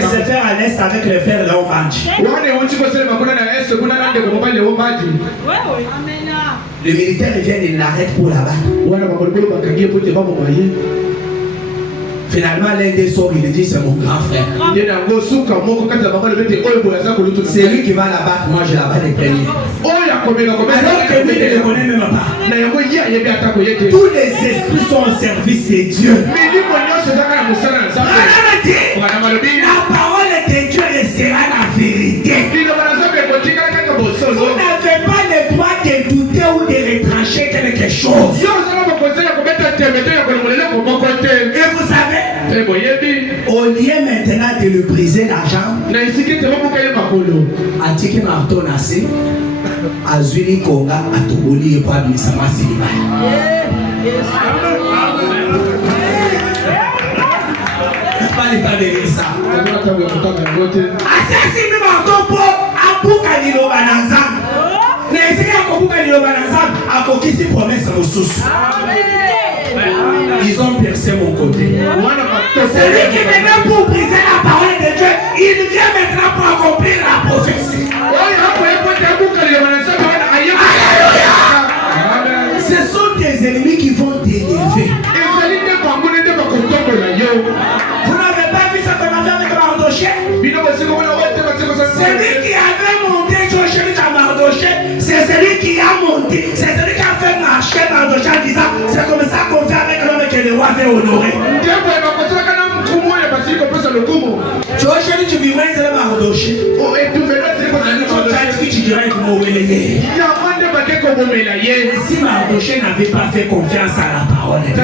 Se faire à l'est avec le fer de Omanji. Le militaire vient et l'arrête pour la balle. Finalement, l'un des sort, il dit c'est mon grand frère. C'est lui qui va la battre, moi je la bats les premiers. Alors que lui ne le connaît même pas. Tous les esprits sont au service de Dieu. La parole de Dieu restera la vérité. Vous n'avez pas le droit de douter ou de retrancher quelque chose. Et vous savez, au lieu maintenant de le briser la jambe, Atiki marteau nasi, Azuli Konga, Atoboli et Pabli Samasiliba. Pas l'état de ça. Assassine marteau pour Abuka Nilo Banazam. Ils ont percé mon côté. Celui qui venait pour briser la parole de Dieu, il vient maintenant pour accomplir la prophétie. Alléluia. Ce sont des ennemis qui vont t'élever. Vous n'avez pas vu ce qu'on a fait avec Mardoché? Celui qui avait monté Mardoché, c'est celui qui a monté, c'est celui qui a fait marcher Mardoché en disant c'est comme ça qu'on fait avec l'homme que le roi veut honorer. Tu vois, chérie, tu vivrais dans Mardoché. Tu dirais que si Mardoché n'avait pas fait confiance à la parole, même en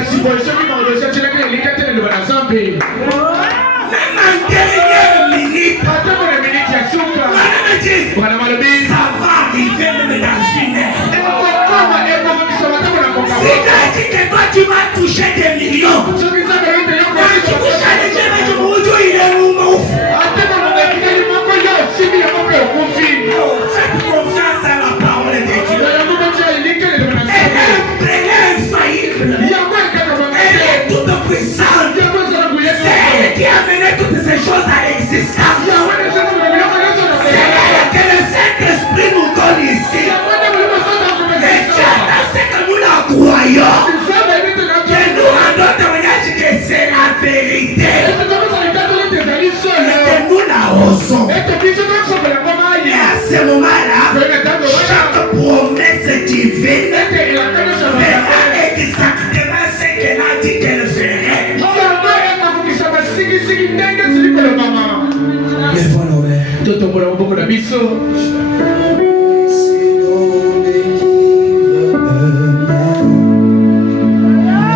dernière minute, ça va arriver même dans une heure. Si tu as dit que toi tu m'as touché des millions, quand tu touches à les gens, il est ouf. Faites confiance à la parole de Dieu. Elle est infaillible. Elle est toute puissante. C'est elle qui a mené toutes ces choses à l'existence. C'est elle que le Saint-Esprit nous donne ici. Et Dieu dans ce que nous la croyons, que nous rendons témoignage que c'est la vérité. Et que nous la osons. Et à ce moment-là, chaque promesse divine fera exactement ce qu'elle a dit qu'elle ferait. Lève-toi nos mains.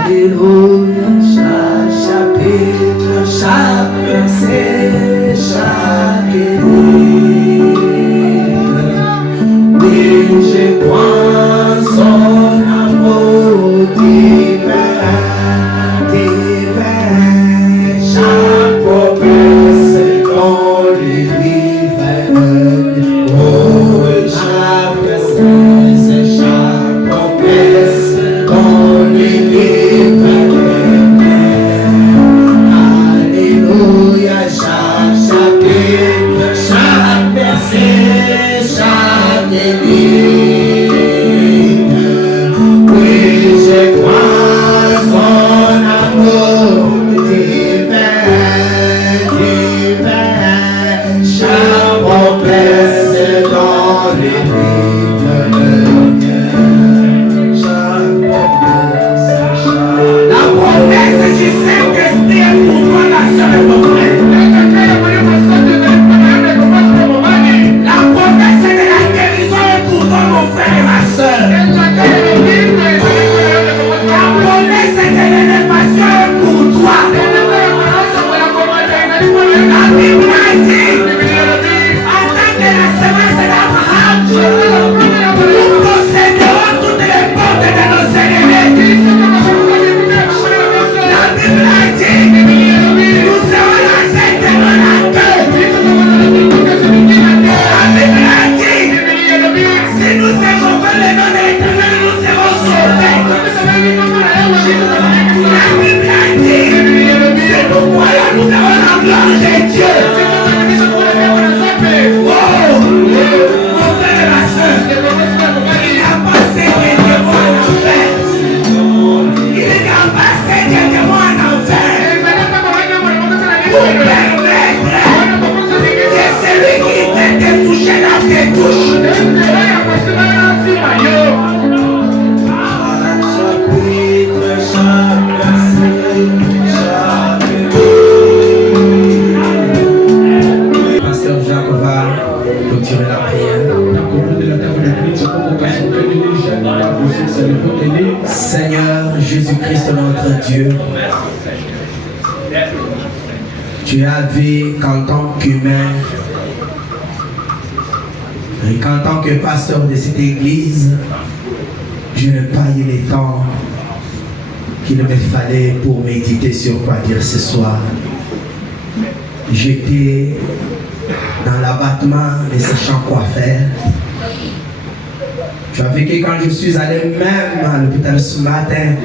Alléluia, chaque chapitre, chaque verset, chaque ligne. Oui, je crois son amour divin, divin. Chaque promesse dans l'univers. Oh. Tu avais qu'en tant qu'humain et qu'en tant que pasteur de cette église, je n'ai pas eu le temps qu'il me fallait pour méditer sur quoi dire ce soir. J'étais dans l'abattement ne sachant quoi faire. Tu as vu que quand je suis allé même à l'hôpital ce matin,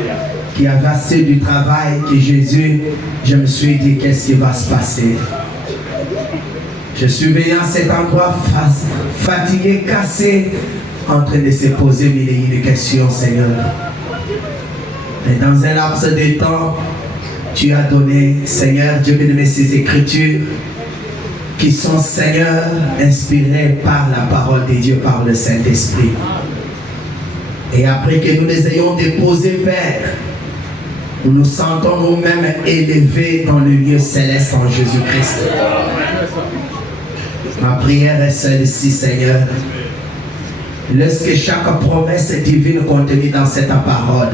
qui avait assez du travail que Jésus, je me suis dit qu'est-ce qui va se passer. Je suis venu à cet endroit fatigué, cassé, en train de se poser mille et une questions, Seigneur. Et dans un laps de temps, tu as donné, Seigneur, Dieu bénisse ces écritures qui sont, Seigneur, inspirées par la parole de Dieu, par le Saint-Esprit. Et après que nous les ayons déposés, Père, nous nous sentons nous-mêmes élevés dans le lieu céleste en Jésus-Christ. Ma prière est celle-ci, Seigneur. Laisse que chaque promesse divine contenue dans cette parole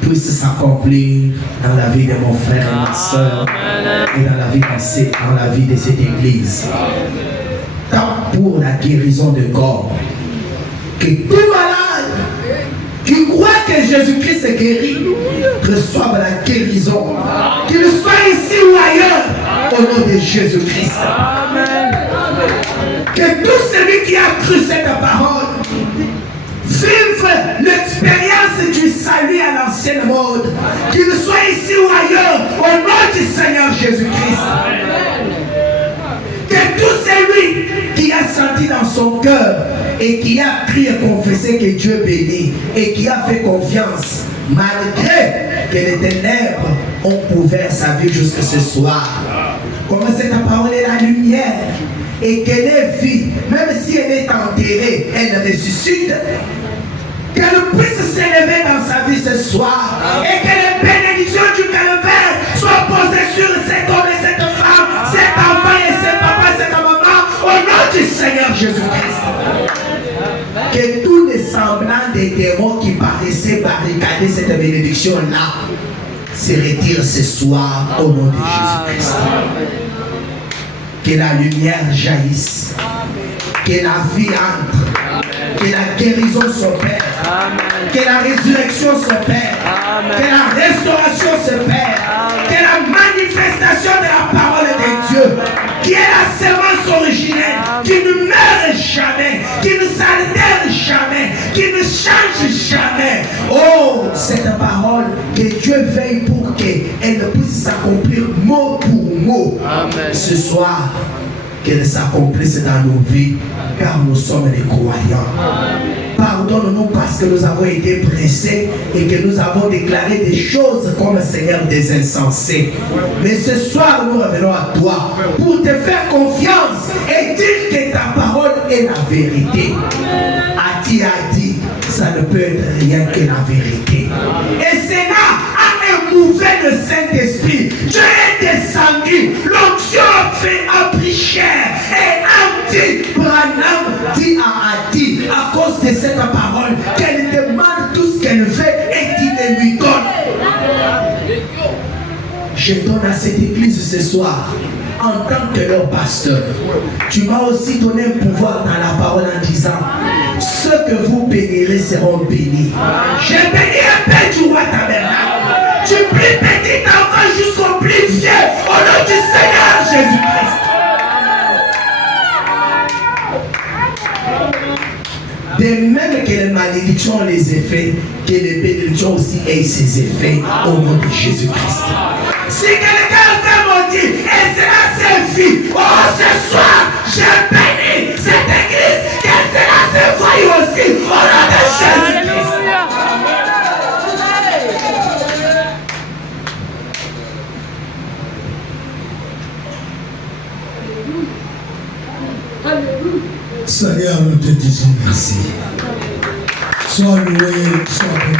puisse s'accomplir dans la vie de mon frère et ma soeur et dans la vie de cette église. Tant pour la guérison de corps, que tout malade qui croit que Jésus-Christ est guéri reçoive la guérison, qu'il soit ici ou ailleurs, au nom de Jésus-Christ. Que tout celui qui a cru cette parole vive l'expérience du salut à l'ancienne mode, qu'il soit ici ou ailleurs, au nom du Seigneur Jésus-Christ. Que tout celui qui a senti dans son cœur et qui a crié et confessé que Dieu bénit et qui a fait confiance, malgré que les ténèbres ont couvert sa vie jusqu'à ce soir, comme cette parole est la lumière et qu'elle est vie, même si elle est enterrée, elle ressuscite, qu'elle puisse s'élever dans sa vie ce soir et que les bénédictions du calvaire soient posées sur cet homme et cette femme, cet enfant et cet papa, cette maman, au nom du Seigneur Jésus-Christ. Que tous les semblants des démons qui paraissaient barricader cette bénédiction-là se retirent ce soir au nom de Jésus-Christ. Que la lumière jaillisse, que la vie entre, que la guérison s'opère, que la résurrection s'opère, que la restauration s'opère, que la manifestation de la parole de Dieu, qui est la semence originelle, qui ne meurt jamais, qui ne s'altère jamais, qui ne change jamais. Oh, cette parole, que Dieu veille pour qu'elle puisse s'accomplir mot pour mot. Amen. Ce soir, qu'elle s'accomplisse dans nos vies, car nous sommes des croyants. Pardonne-nous parce que nous avons été pressés et que nous avons déclaré des choses comme Seigneur des insensés. Mais ce soir, nous revenons à toi pour te faire confiance et dire que ta parole est la vérité. A-t-il dit, ça ne peut être rien que la vérité. Et c'est là, à émouver le Saint-Esprit, Dieu est descendu, l'onction a pris chair et Adi, Branham dit à Adi, à cause de cette parole, qu'elle demande tout ce qu'elle veut et qu'il ne lui donne. Je donne à cette église ce soir, en tant que leur pasteur, tu m'as aussi donné un pouvoir dans la parole en disant, ceux que vous bénirez seront bénis. J'ai béni un père du roi tabernacle, du plus petit enfant jusqu'au plus vieux, au nom du Seigneur Jésus-Christ. De même que les malédictions ont les effets, que les bénédictions aussi aient ses effets au nom de Jésus-Christ. Si quelqu'un fait maudit, et cela c'est vie, oh ce soir, je bénis cette église, que cela se voie aussi au nom de Jésus-Christ. Seigneur, nous te disons merci. Sois loué, sois béni.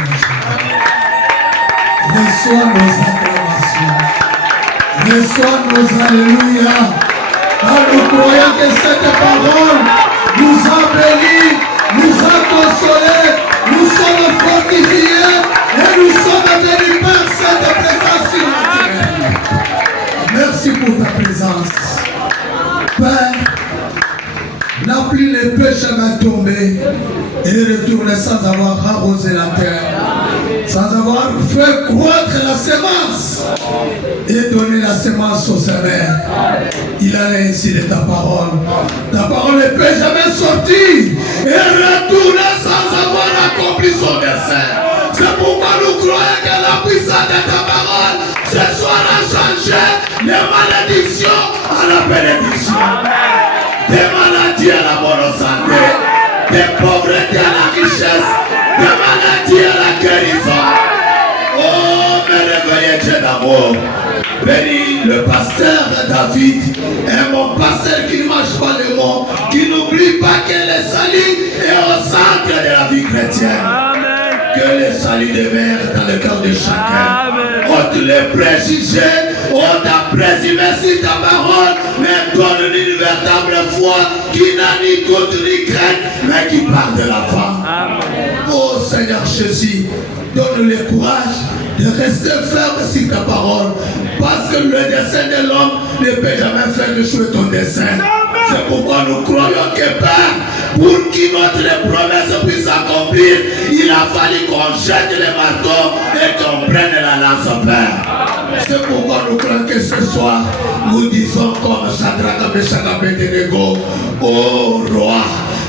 Reçois nos acclamations. Reçois nos alléluia. Car nous croyons que cette parole nous a bénis, nous a consolés, nous sommes fortifiés et nous sommes bénis par cette présence. la pluie ne peut jamais tomber et retourner sans avoir arrosé la terre, sans avoir fait croître la semence et donner la semence aux semeurs. Il en est ainsi de ta parole. Ta parole ne peut jamais sortir et retourner sans avoir accompli son dessein. C'est pourquoi nous croyons que la puissance de ta parole ce soir a changé les malédictions à la bénédiction, des maladies à la bonne santé, des pauvretés à la richesse, des maladies à la guérison. Oh, merveilleux Dieu d'amour, bénis le pasteur David et mon pasteur qui ne mange pas le mot, qui n'oublie pas que le salut est au centre de la vie chrétienne. Que le salut demeure dans le cœur de chacun. Ôte les préjugés, ôte ta présumé sur ta parole, mais donne une véritable foi qui n'a ni doute ni crainte, mais qui part de la foi. Oh Seigneur Jésus, donne le courage de rester ferme sur ta parole, parce que le dessein de l'homme ne peut jamais faire échouer ton dessein. C'est pourquoi nous croyons que Père, pour que notre promesse puisse s'accomplir, il a fallu qu'on jette les marteaux et qu'on prenne la lance, Père. C'est pourquoi nous croyons que ce soir, nous disons comme Shadrach, Meshach et Abednego, ô roi,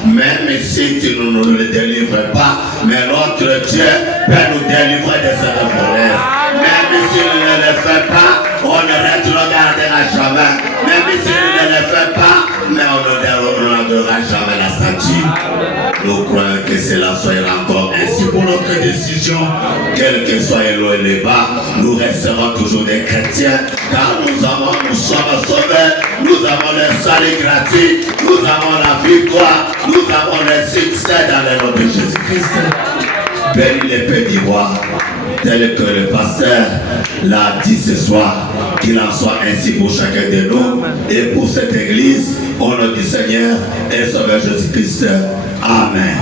même si tu ne nous le délivres pas, mais notre Dieu peut nous délivrer de cette fournaise. Même si nous ne le fait pas, on ne rétrogradera jamais. Même si nous ne le fait pas, mais on ne dérogera jamais la statue. Nous croyons que cela soit encore ainsi pour notre décision. Quel que soit le haut et le bas, nous resterons toujours des chrétiens, car nous sommes sauvés, nous avons le salut gratuit, nous avons la victoire, nous avons le succès dans le nom de Jésus-Christ. Bénis les petits rois, tel que le pasteur l'a dit ce soir, qu'il en soit ainsi pour chacun de nous et pour cette église, au nom du Seigneur et Sauveur Jésus-Christ. Amen.